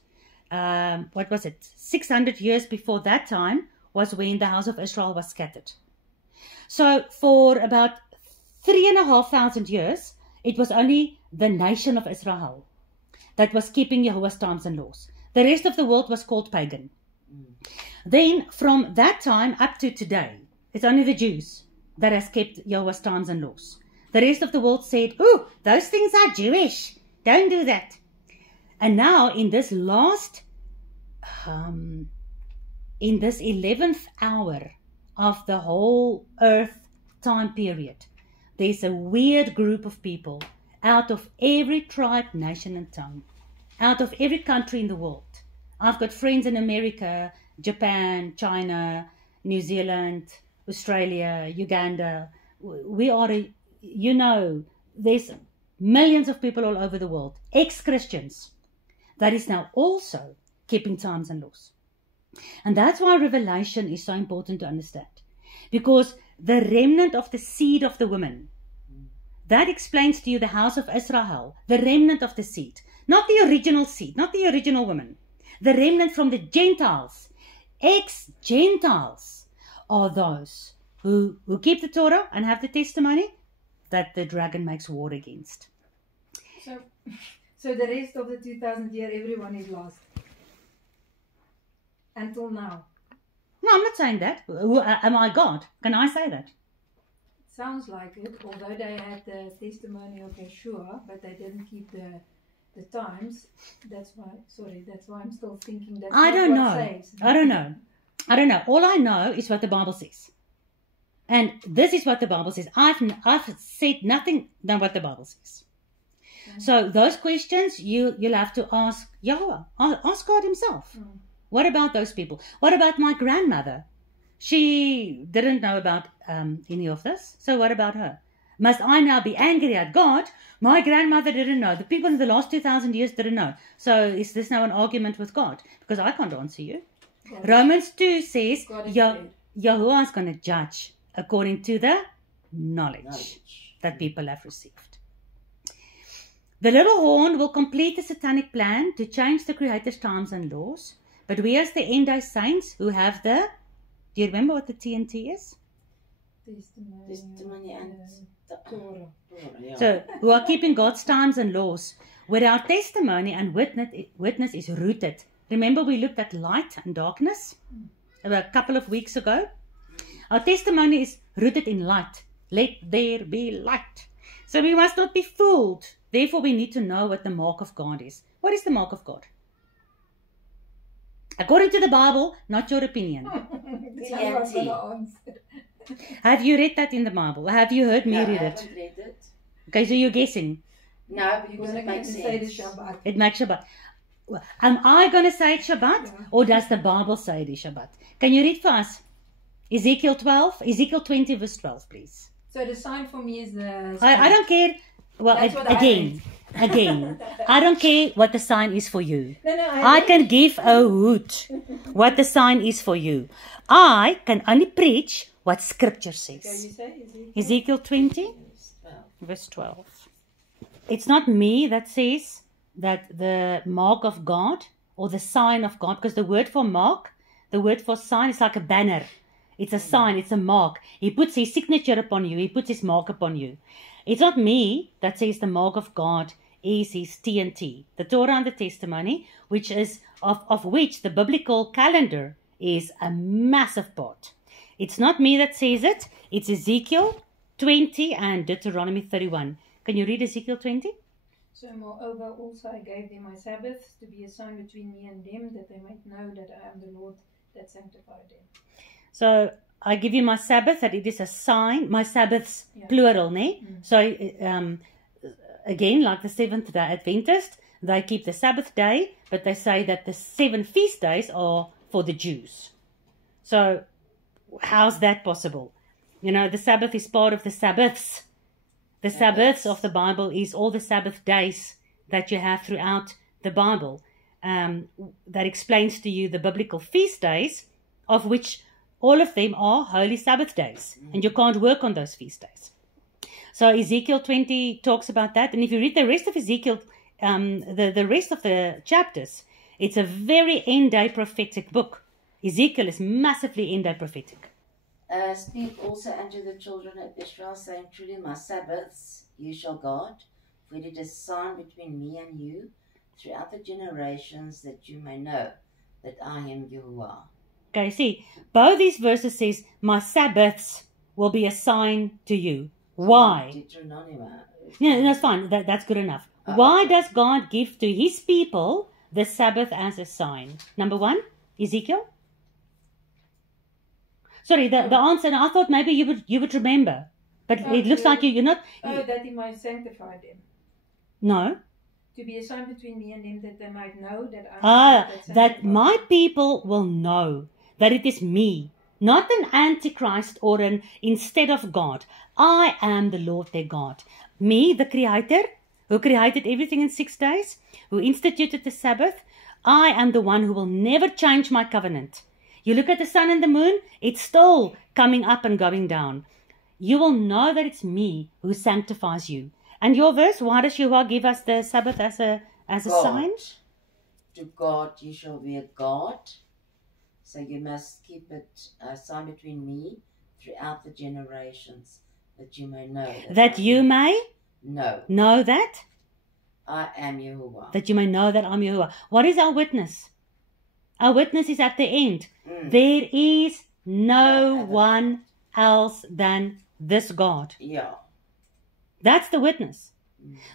600 years before that time was when the house of Israel was scattered. So for about 3,500 years, it was only the nation of Israel that was keeping Jehovah's times and laws. The rest of the world was called pagan. Then from that time up to today, it's only the Jews that has kept Jehovah's times and laws. The rest of the world said, "Oh, those things are Jewish. Don't do that." And now in this last, in this 11th hour of the whole earth time period, there's a weird group of people out of every tribe, nation and tongue, out of every country in the world. I've got friends in America, Japan, China, New Zealand, Australia, Uganda. We are, there's millions of people all over the world, ex-Christians, that is now also keeping times and laws. And that's why Revelation is so important to understand. Because the remnant of the seed of the woman, that explains to you the house of Israel, the remnant of the seed. Not the original seed, not the original woman. The remnant from the Gentiles, ex-Gentiles, are those who keep the Torah and have the testimony that the dragon makes war against. So the rest of the 2,000 year, everyone is lost. Until now. No, I'm not saying that. Am I God? Can I say that? Sounds like it, although they had the testimony of Yeshua, but they didn't keep the times. That's why I'm still thinking that. I don't know. All I know is what the Bible says. And this is what the Bible says. I've said nothing than what the Bible says. Okay. So those questions you'll have to ask Yahweh. Ask God himself. What about those people? What about my grandmother? She didn't know about any of this. So what about her? Must I now be angry at God? My grandmother didn't know. The people in the last 2,000 years didn't know. So is this now an argument with God? Because I can't answer you. Romans 2 says Yahuwah is going to judge according to the knowledge that people have received. The little horn will complete the satanic plan to change the Creator's times and laws. But we as the end day saints who have do you remember what the TNT is? Testimony and Torah. Yeah. So, who are keeping God's times and laws, where our testimony and witness is rooted. Remember we looked at light and darkness a couple of weeks ago? Our testimony is rooted in light. Let there be light. So we must not be fooled. Therefore we need to know what the mark of God is. What is the mark of God? According to the Bible, not your opinion. Have you read that in the Bible? Have you heard me read it? I haven't read it. Okay, so you're guessing. No, because it makes sense. It makes Shabbat. Am I going to say it's Shabbat? Or does the Bible say it is Shabbat? Can you read for us? Ezekiel 20 verse 12, please. So the sign for me is the... I don't care. Well, again, I don't care what the sign is for you. I can give a hoot what the sign is for you. I can only preach what Scripture says. Okay, you say Ezekiel 20, verse 12. It's not me that says that the mark of God or the sign of God, because the word for mark, the word for sign is like a banner. It's a sign, it's a mark. He puts his signature upon you. He puts his mark upon you. It's not me that says the mark of God is his TNT, the Torah and the testimony, which is of which the biblical calendar is a massive part. It's not me that says it. It's Ezekiel 20 and Deuteronomy 31. Can you read Ezekiel 20? So moreover also I gave them my Sabbaths to be a sign between me and them, that they might know that I am the Lord that sanctified them. So I give you my Sabbath, that it is a sign. My Sabbaths, plural, ne? So again, like the Seventh-day Adventist, they keep the Sabbath day, but they say that the 7 feast days are for the Jews. So how's that possible? You know, the Sabbath is part of the Sabbaths. The Sabbaths of the Bible is all the Sabbath days that you have throughout the Bible. That explains to you the biblical feast days, of which all of them are holy Sabbath days. And you can't work on those feast days. So Ezekiel 20 talks about that. And if you read the rest of Ezekiel, the rest of the chapters, it's a very end-day prophetic book. Ezekiel is massively end-day prophetic. Speak also unto the children of Israel, saying, Truly my Sabbaths you shall guard, for it is a sign between me and you throughout the generations, that you may know that I am Yahuwah. Okay, see, both these verses says, my Sabbaths will be a sign to you. Why? Deuteronomy. No, that's fine. That's good enough. Why does God give to his people the Sabbath as a sign? Number one, Ezekiel. Sorry, the answer, and I thought maybe you would remember. But it looks like you're not. Oh, that he might sanctify them. No. To be a sign between me and them, that they might know that I am that my people will know that it is me, not an antichrist or an instead of God. I am the Lord their God. Me, the Creator, who created everything in 6 days, who instituted the Sabbath. I am the one who will never change my covenant. You look at the sun and the moon, it's still coming up and going down. You will know that it's me who sanctifies you. And your verse, why does Yahuwah give us the Sabbath as a sign? To God you shall be a God. So you must keep it a sign between me throughout the generations, that you may know. That you may know that? I am Yahuwah. That you may know that I'm Yahuwah. What is our witness? Our witness is at the end. There is no one else than this God. Yeah. That's the witness.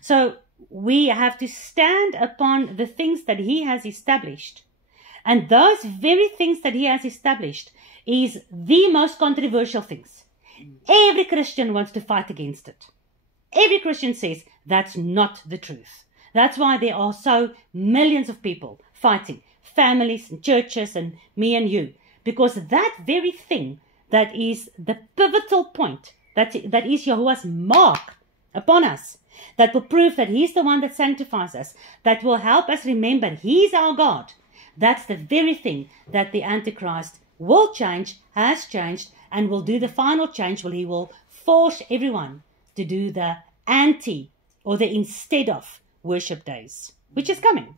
So we have to stand upon the things that he has established. And those very things that he has established is the most controversial things. Every Christian wants to fight against it. Every Christian says that's not the truth. That's why there are so millions of people fighting, families and churches and me and you. Because that very thing that is the pivotal point, that is Yahuwah's mark upon us, that will prove that he's the one that sanctifies us, that will help us remember he's our God. That's the very thing that the Antichrist will change, has changed, and will do the final change, where he will force everyone to do the anti or the instead of worship days, which is coming.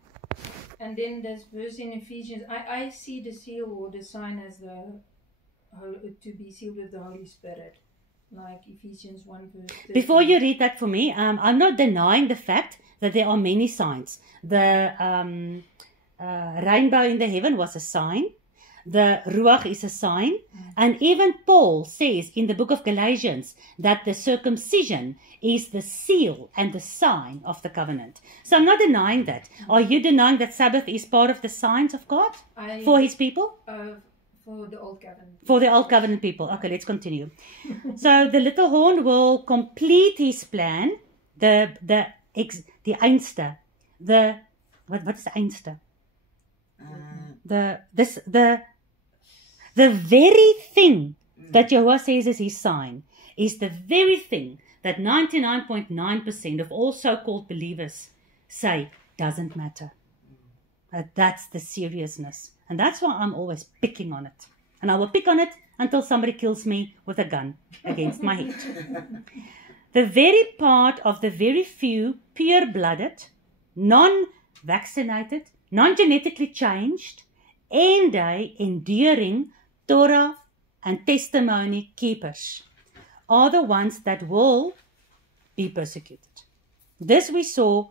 And then there's verse in Ephesians. I see the seal or the sign as to be sealed with the Holy Spirit. Like Ephesians 1 verse 13. Before you read that for me, I'm not denying the fact that there are many signs. The rainbow in the heaven was a sign. The Ruach is a sign. And even Paul says in the book of Galatians that the circumcision is the seal and the sign of the covenant. So I'm not denying that. Are you denying that Sabbath is part of the signs of God for his people? For the Old Covenant. For the Old Covenant people. Okay, let's continue. So the little horn will complete his plan. The einste. What is the einste? The very thing that Yahuwah says is his sign is the very thing that 99.9% of all so-called believers say doesn't matter. That's the seriousness. And that's why I'm always picking on it. And I will pick on it until somebody kills me with a gun against my head. The very part of the very few pure-blooded, non-vaccinated, non-genetically changed, end-day enduring Torah and testimony keepers are the ones that will be persecuted. This we saw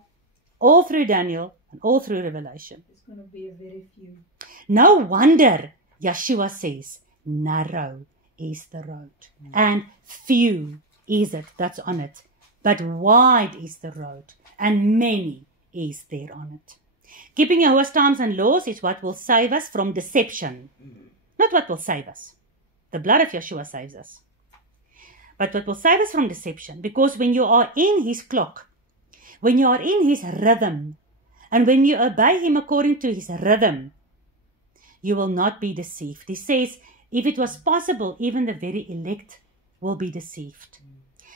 all through Daniel and all through Revelation. It's going to be a very few. No wonder Yeshua says, narrow is the road and few is it that's on it, but wide is the road and many is there on it. Keeping Yahuwah's times and laws is what will save us from deception. Not what will save us. The blood of Yeshua saves us. But what will save us from deception, because when you are in his clock, when you are in his rhythm, and when you obey him according to his rhythm, you will not be deceived. He says, if it was possible, even the very elect will be deceived.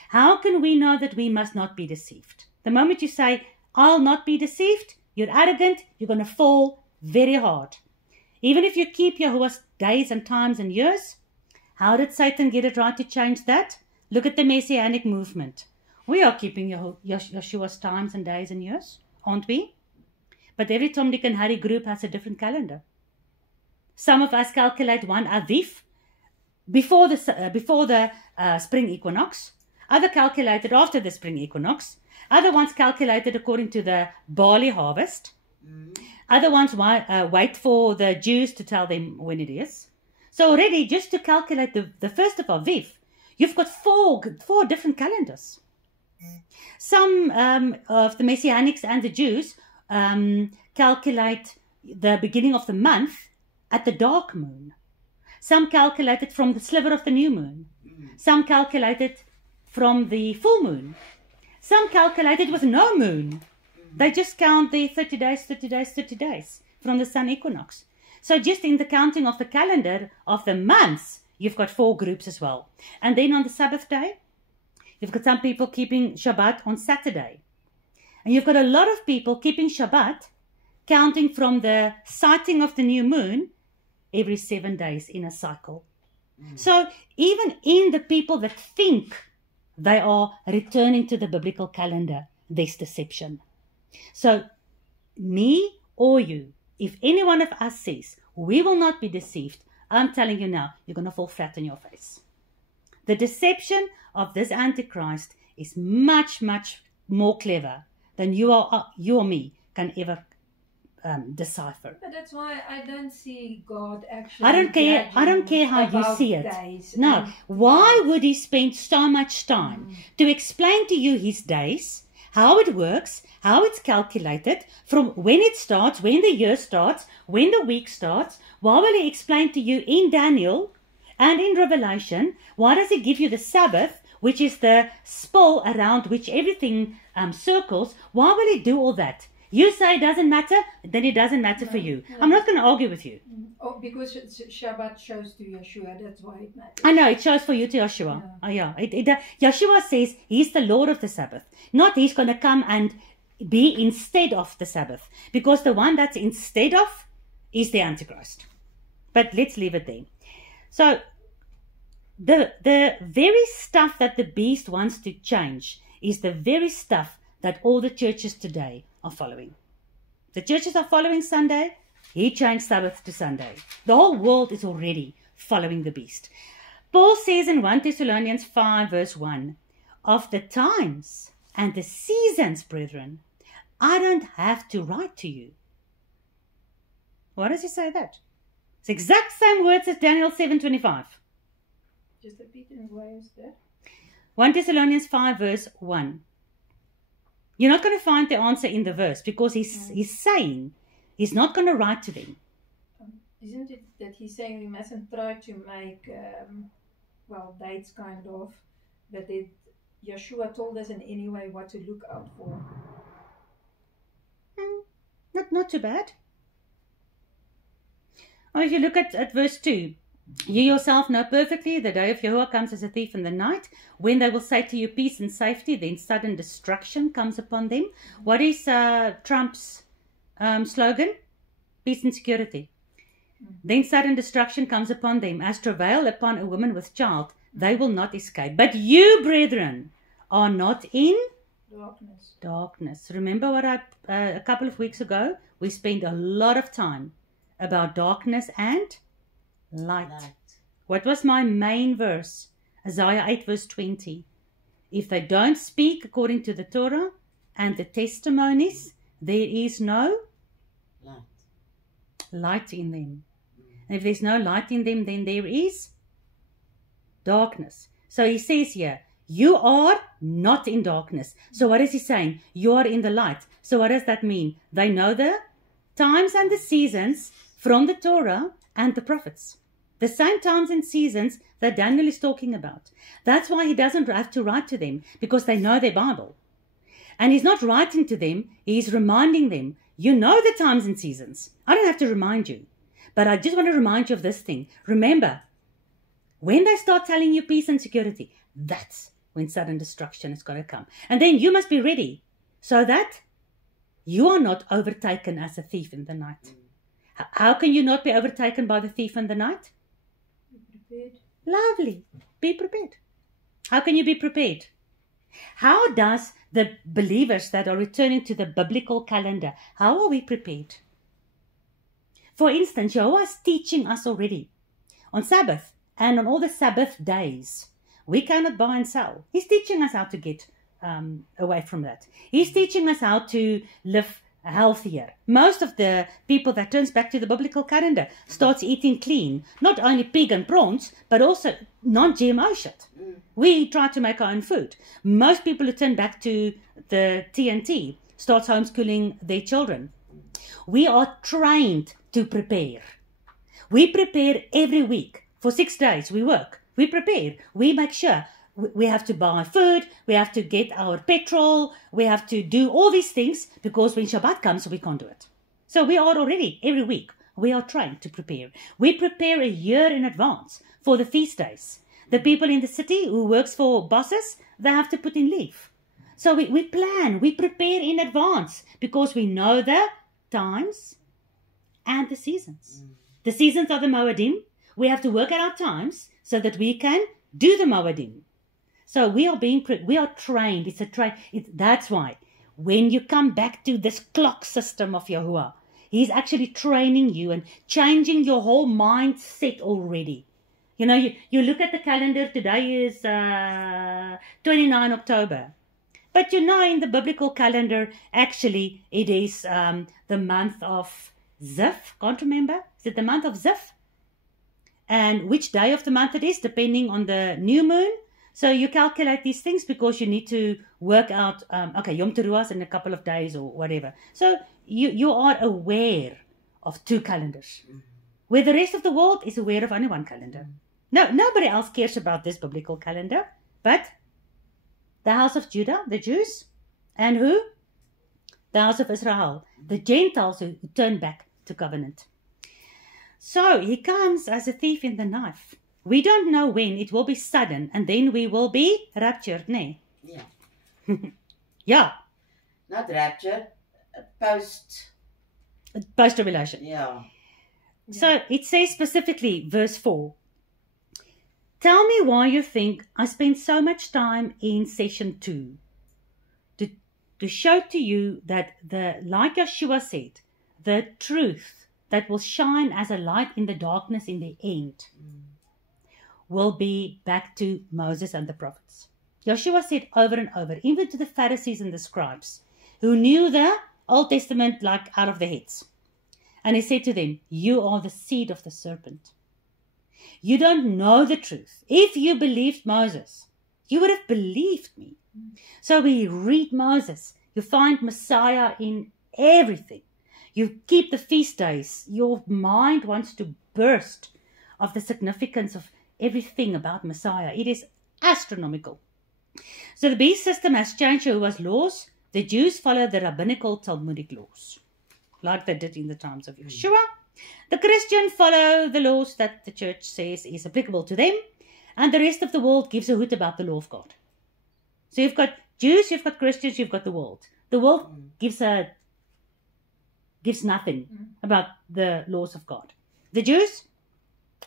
How can we know that we must not be deceived? The moment you say, I'll not be deceived, you're arrogant, you're going to fall very hard. Even if you keep Yahuwah's days and times and years, how did Satan get it right to change that? Look at the Messianic movement. We are keeping Yeshua's times and days and years, aren't we? But every Tom, Dick and Harry group has a different calendar. Some of us calculate one Aviv before the spring equinox. Other calculated after the spring equinox. Other ones calculated according to the barley harvest. Other ones wait for the Jews to tell them when it is. So already, just to calculate the first of Aviv, you've got four different calendars. Some of the Messianics and the Jews calculate the beginning of the month at the dark moon. Some calculate it from the sliver of the new moon. Some calculate it from the full moon. Some calculate it with no moon. They just count the 30 days, 30 days, 30 days from the sun equinox. So just in the counting of the calendar of the months, you've got 4 groups as well. And then on the Sabbath day, you've got some people keeping Shabbat on Saturday. And you've got a lot of people keeping Shabbat, counting from the sighting of the new moon every 7 days in a cycle. So even in the people that think they are returning to the biblical calendar, there's deception. So me or you, if any one of us says we will not be deceived, I'm telling you now, you're going to fall flat on your face. The deception of this Antichrist is much, much more clever than you or me can ever decipher. But that's why I don't see God actually. I don't care how you see it. No. Why would he spend so much time to explain to you his days, how it works, how it's calculated, from when it starts, when the year starts, when the week starts? Why will he explain to you in Daniel and in Revelation? Why does he give you the Sabbath, which is the spool around which everything circles? Why will he do all that? You say it doesn't matter, then it doesn't matter for you. I'm not going to argue with you. Oh, because Shabbat shows to Yeshua, that's why it matters. I know, it shows for you to Yeshua. Yeshua says he's the Lord of the Sabbath. Not he's going to come and be instead of the Sabbath. Because the one that's instead of is the Antichrist. But let's leave it there. So, the very stuff that the beast wants to change is the very stuff that all the churches today are following. The churches are following Sunday. He changed Sabbath to Sunday. The whole world is already following the beast. Paul says in 1 Thessalonians 5 verse 1, of the times and the seasons, brethren, I don't have to write to you. Why does he say that? It's the exact same words as Daniel 7:25. Just repeat in ways there. 1 Thessalonians 5 verse 1. You're not going to find the answer in the verse because he's saying he's not going to write to them. Isn't it that he's saying we mustn't try to make, dates kind of, but Yeshua told us in any way what to look out for? Not too bad. Or if you look at verse 2, you yourself know perfectly the day of Yahuwah comes as a thief in the night. When they will say to you peace and safety, then sudden destruction comes upon them. What is Trump's slogan? Peace and security. Then sudden destruction comes upon them. As travail upon a woman with child, they will not escape. But you, brethren, are not in darkness. Remember what a couple of weeks ago, we spent a lot of time about darkness and light. What was my main verse? Isaiah 8 verse 20. If they don't speak according to the Torah and the testimonies, there is no light in them. And if there's no light in them, then there is darkness. So he says here, you are not in darkness. So what is he saying? You are in the light. So what does that mean? They know the times and the seasons from the Torah and the prophets. The same times and seasons that Daniel is talking about. That's why he doesn't have to write to them, because they know their Bible. And he's not writing to them, he's reminding them, you know the times and seasons. I don't have to remind you. But I just want to remind you of this thing. Remember, when they start telling you peace and security, that's when sudden destruction is going to come. And then you must be ready so that you are not overtaken as a thief in the night. How can you not be overtaken by the thief in the night? Be prepared. Lovely. Be prepared. How can you be prepared? How does the believers that are returning to the biblical calendar, how are we prepared? For instance, Jehovah is teaching us already on Sabbath and on all the Sabbath days. We cannot buy and sell. He's teaching us how to get away from that. He's teaching us how to live healthier. Most of the people that turns back to the biblical calendar starts eating clean, not only pig and prawns, but also non-GMO shit. We try to make our own food. Most people who turn back to the TNT starts homeschooling their children. We are trained to prepare. We prepare every week. For 6 days we work. We prepare. We make sure we have to buy food, we have to get our petrol, we have to do all these things because when Shabbat comes, we can't do it. So we are already, every week, we are trying to prepare. We prepare a year in advance for the feast days. The people in the city who works for bosses, they have to put in leave. So we plan, we prepare in advance because we know the times and the seasons. The seasons are the Moedim. We have to work at our times so that we can do the Moedim. So we are trained. It's a train. That's why when you come back to this clock system of Yahuwah, He's actually training you and changing your whole mindset already. You know, you look at the calendar. Today is 29 October. But you know, in the biblical calendar, actually, it is the month of Zif. Can't remember. Is it the month of Zif? And which day of the month it is, depending on the new moon. So you calculate these things because you need to work out, Yom Teruah is in a couple of days or whatever. So you are aware of 2 calendars. Where the rest of the world is aware of only 1 calendar. No, nobody else cares about this biblical calendar. But the house of Judah, the Jews, and who? The house of Israel, the Gentiles who turn back to covenant. So he comes as a thief in the night. We don't know when. It will be sudden, and then we will be raptured, nee? Yeah. Yeah. Not raptured, post. Post-tribulation. Yeah. So it says specifically, verse 4, tell me why you think I spent so much time in session 2 to show to you that like Yeshua said, the truth that will shine as a light in the darkness in the end will be back to Moses and the prophets. Yeshua said over and over, even to the Pharisees and the scribes, who knew the Old Testament like out of their heads. And he said to them, you are the seed of the serpent. You don't know the truth. If you believed Moses, you would have believed me. So we read Moses. You find Messiah in everything. You keep the feast days. Your mind wants to burst of the significance of everything about Messiah. It is astronomical. So the beast system has changed Jehovah's laws. The Jews follow the rabbinical Talmudic laws, like they did in the times of Yeshua. The Christians follow the laws that the church says is applicable to them, and the rest of the world gives a hoot about the law of God. So you've got Jews, you've got Christians, you've got the world. The world gives nothing about the laws of God. The Jews,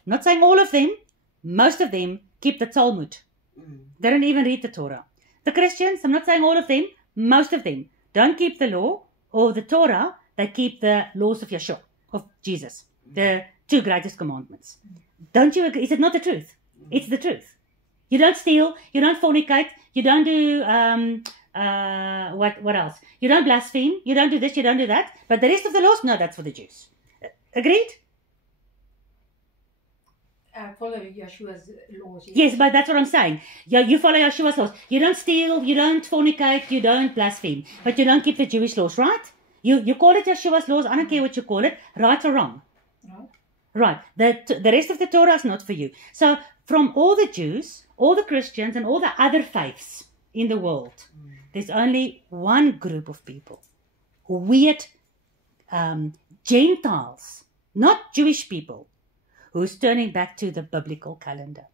not saying all of them, most of them keep the Talmud. They don't even read the Torah. The Christians, I'm not saying all of them, most of them don't keep the law or the Torah. They keep the laws of Yeshua, of Jesus, the 2 greatest commandments. Don't you agree? Is it not the truth? It's the truth. You don't steal, you don't fornicate, you don't do, what else? You don't blaspheme, you don't do this, you don't do that. But the rest of the laws, no, that's for the Jews. Agreed? Follow Yeshua's laws. Yes, but that's what I'm saying. You follow Yeshua's laws. You don't steal, you don't fornicate, you don't blaspheme. But you don't keep the Jewish laws, right? You call it Yeshua's laws. I don't care what you call it, right or wrong. No. Right. The rest of the Torah is not for you. So from all the Jews, all the Christians, and all the other faiths in the world, there's only one group of people, weird Gentiles not Jewish people, who's turning back to the biblical calendar.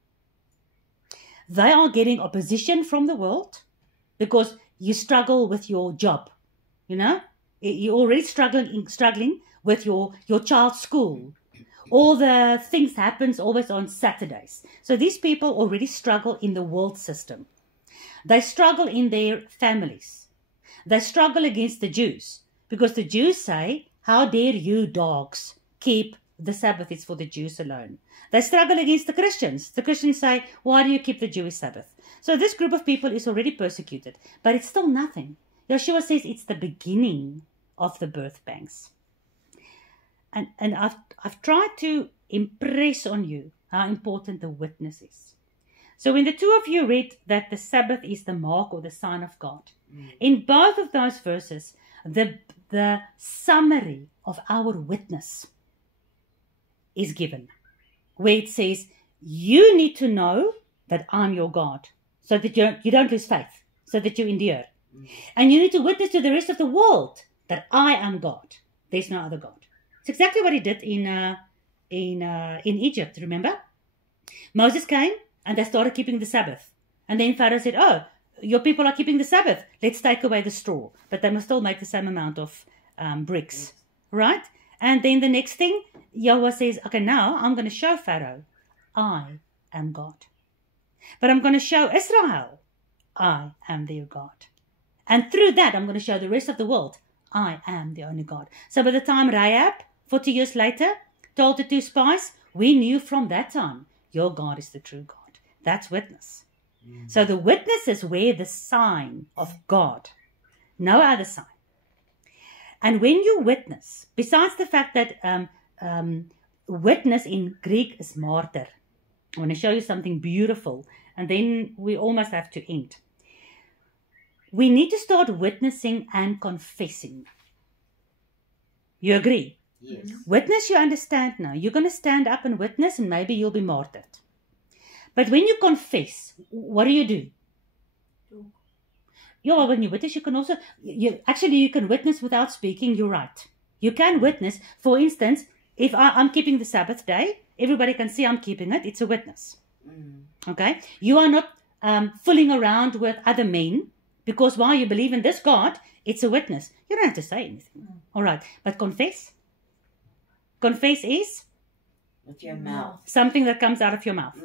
They are getting opposition from the world because you struggle with your job. You know, you're already struggling with your child's school. All the things happens always on Saturdays. So these people already struggle in the world system. They struggle in their families. They struggle against the Jews because the Jews say, how dare you dogs keep the Sabbath is for the Jews alone. They struggle against the Christians. The Christians say, why do you keep the Jewish Sabbath? So this group of people is already persecuted, but it's still nothing. Yeshua says it's the beginning of the birth pangs. And I've tried to impress on you how important the witness is. So when the two of you read that the Sabbath is the mark or the sign of God, in both of those verses, the summary of our witness is given, where it says, you need to know that I'm your God, so that you don't lose faith, so that you endure. And you need to witness to the rest of the world that I am God. There's no other God. It's exactly what he did in Egypt, remember? Moses came and they started keeping the Sabbath. And then Pharaoh said, oh, your people are keeping the Sabbath. Let's take away the straw. But they must still make the same amount of bricks, right? And then the next thing, Yahweh says, okay, now I'm going to show Pharaoh, I am God. But I'm going to show Israel, I am their God. And through that, I'm going to show the rest of the world, I am the only God. So by the time Rahab, 40 years later, told the two spies, we knew from that time, your God is the true God. That's witness. So the witnesses wear the sign of God. No other sign. And when you witness, besides the fact that witness in Greek is martyr, I want to show you something beautiful, and then we almost have to end. We need to start witnessing and confessing. You agree? Yes. Witness, you understand now. You're going to stand up and witness, and maybe you'll be martyred. But when you confess, what do? Yeah, when you witness, you can also, you can witness without speaking, you're right. You can witness, for instance, if I'm keeping the Sabbath day, everybody can see I'm keeping it, it's a witness. Okay? You are not fooling around with other men, because while you believe in this God, it's a witness. You don't have to say anything. All right. But confess? Confess is? With your mouth. Something that comes out of your mouth.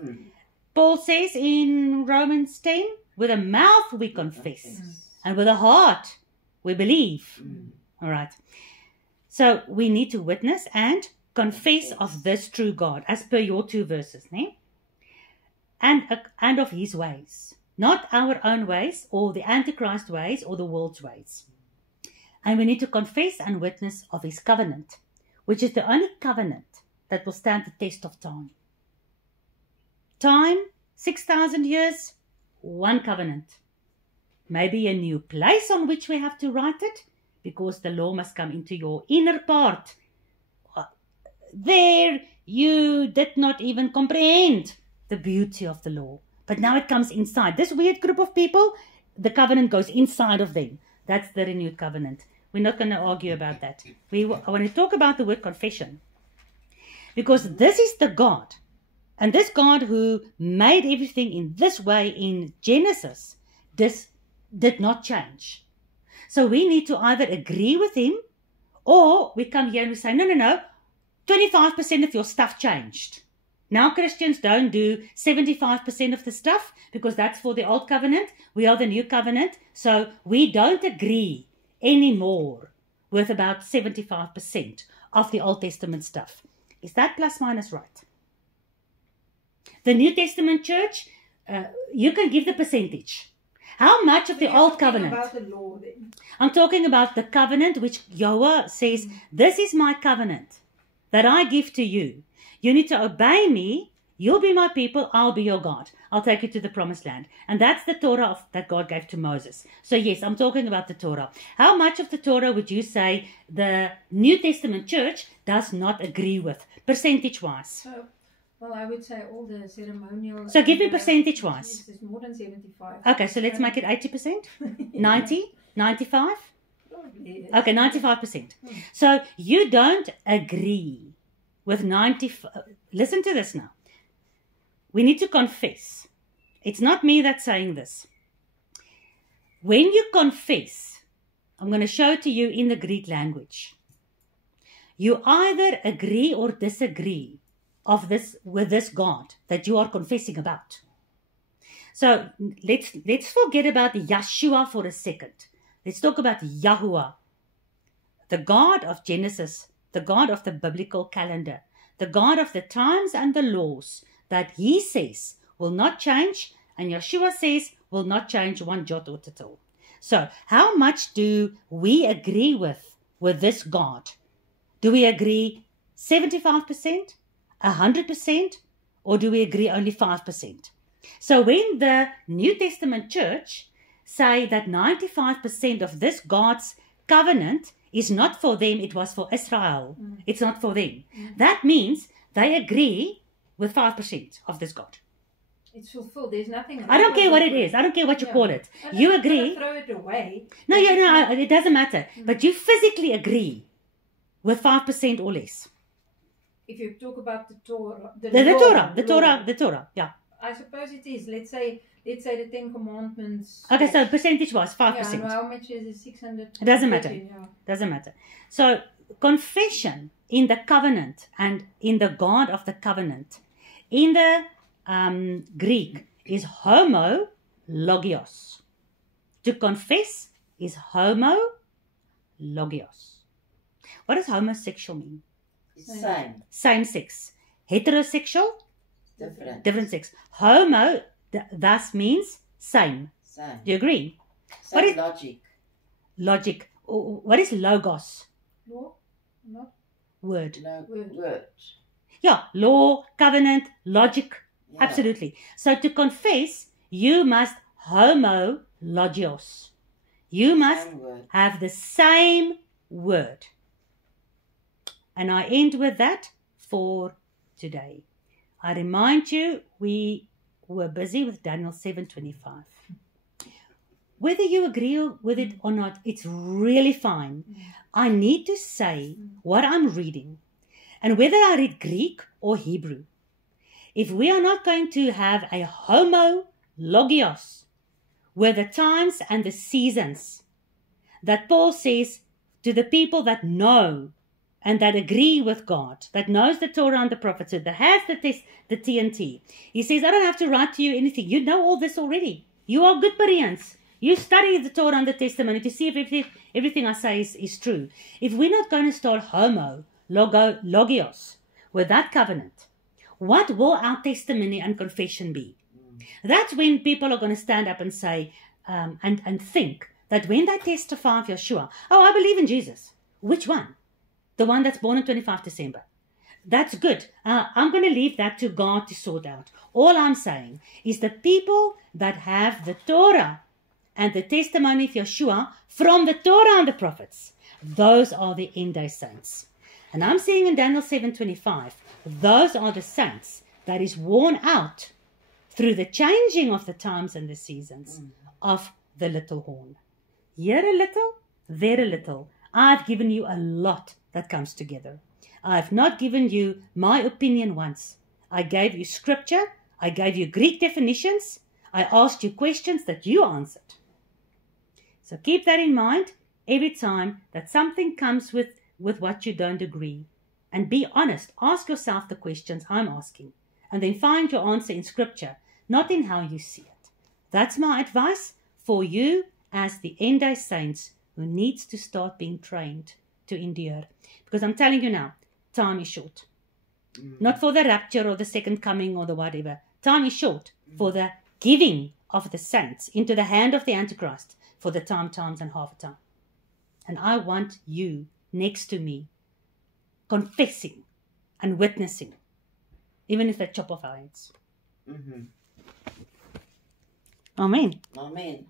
Paul says in Romans 10, with a mouth we confess, and with a heart we believe. All right. So we need to witness and confess of this true God, as per your two verses, né? And of his ways, not our own ways or the Antichrist ways or the world's ways. And we need to confess and witness of his covenant, which is the only covenant that will stand the test of time. Time, 6,000 years, one covenant. Maybe a new place on which we have to write it, because the law must come into your inner part. There you did not even comprehend the beauty of the law. But now it comes inside. This weird group of people, the covenant goes inside of them. That's the renewed covenant. We're not going to argue about that. I want to talk about the word confession. Because this is the God. And this God who made everything in this way in Genesis, this did not change. So we need to either agree with him, or we come here and we say, no, 25% of your stuff changed. Now Christians don't do 75% of the stuff, because that's for the old covenant. We are the new covenant. So we don't agree anymore with about 75% of the Old Testament stuff. Is that plus minus right? The New Testament church, you can give the percentage. How much of the old covenant? About the law, then. I'm talking about the covenant which Yahweh says, this is my covenant that I give to you. You need to obey me. You'll be my people. I'll be your God. I'll take you to the promised land. And that's the Torah that God gave to Moses. So yes, I'm talking about the Torah. How much of the Torah would you say the New Testament church does not agree with, percentage-wise? Well, I would say all the ceremonial... So give me percentage-wise. It's more than 75. Okay, so let's make it 80%? 90? 95? Probably. Okay, 95%. So you don't agree with 90, listen to this now. We need to confess. It's not me that's saying this. When you confess, I'm going to show to you in the Greek language. You either agree or disagree with this God that you are confessing about. So let's forget about Yeshua for a second. Let's talk about Yahuwah, the God of Genesis, the God of the biblical calendar, the God of the times and the laws that He says will not change, and Yeshua says will not change one jot or tittle. So how much do we agree with this God? Do we agree 75%, 100%, or do we agree only 5%? So when the New Testament church say that 95% of this God's covenant is not for them, it was for Israel. It's not for them. That means they agree with 5% of this God. It's fulfilled. There's nothing. I don't care what it is. I don't care what you call it. You agree. Throw it away. No, it doesn't matter. But you physically agree with 5% or less. If you talk about the Torah, the Torah, yeah. I suppose it is. Let's say the 10 Commandments. Okay, so percentage was 5%. Yeah, and how much is it? 600? It doesn't matter. Doesn't matter. So confession in the covenant and in the God of the covenant, in the Greek, is homologios. To confess is homologios. What does homosexual mean? Same. Same sex. Heterosexual? Different sex. Homo thus means same. Same. Do you agree? What is logic? Logic. What is logos? Law? Not Word. Word. Yeah, law, covenant, logic. Yeah. Absolutely. So to confess, you must homologios. You must have the same word. And I end with that for today. I remind you, we were busy with Daniel 7:25. Whether you agree with it or not, it's really fine. I need to say what I'm reading. And whether I read Greek or Hebrew, if we are not going to have a homologios with the times and the seasons that Paul says to the people that know and that agree with God, that knows the Torah and the prophets, that has the TNT. He says, I don't have to write to you anything. You know all this already. You are good Bereans. You study the Torah and the testimony to see if everything I say is true. If we're not going to start homologios with that covenant, what will our testimony and confession be? That's when people are going to stand up and say, and think that when they testify of Yeshua, oh, I believe in Jesus. Which one? The one that's born on 25 December. That's good. I'm going to leave that to God to sort out. All I'm saying is the people that have the Torah and the testimony of Yeshua from the Torah and the prophets, those are the end day saints. And I'm seeing in Daniel 7:25, those are the saints that is worn out through the changing of the times and the seasons of the little horn. Here a little, there a little. I've given you a lot that comes together. I've not given you my opinion once. I gave you scripture. I gave you Greek definitions. I asked you questions that you answered. So keep that in mind every time that something comes with what you don't agree. And be honest. Ask yourself the questions I'm asking. And then find your answer in scripture, not in how you see it. That's my advice for you as the end day saints who needs to start being trained to endure. Because I'm telling you now, time is short. Not for the rapture or the second coming or the whatever. Time is short for the giving of the saints into the hand of the Antichrist for the times, and half a time. And I want you next to me confessing and witnessing, even if they chop off our heads. Amen. Amen.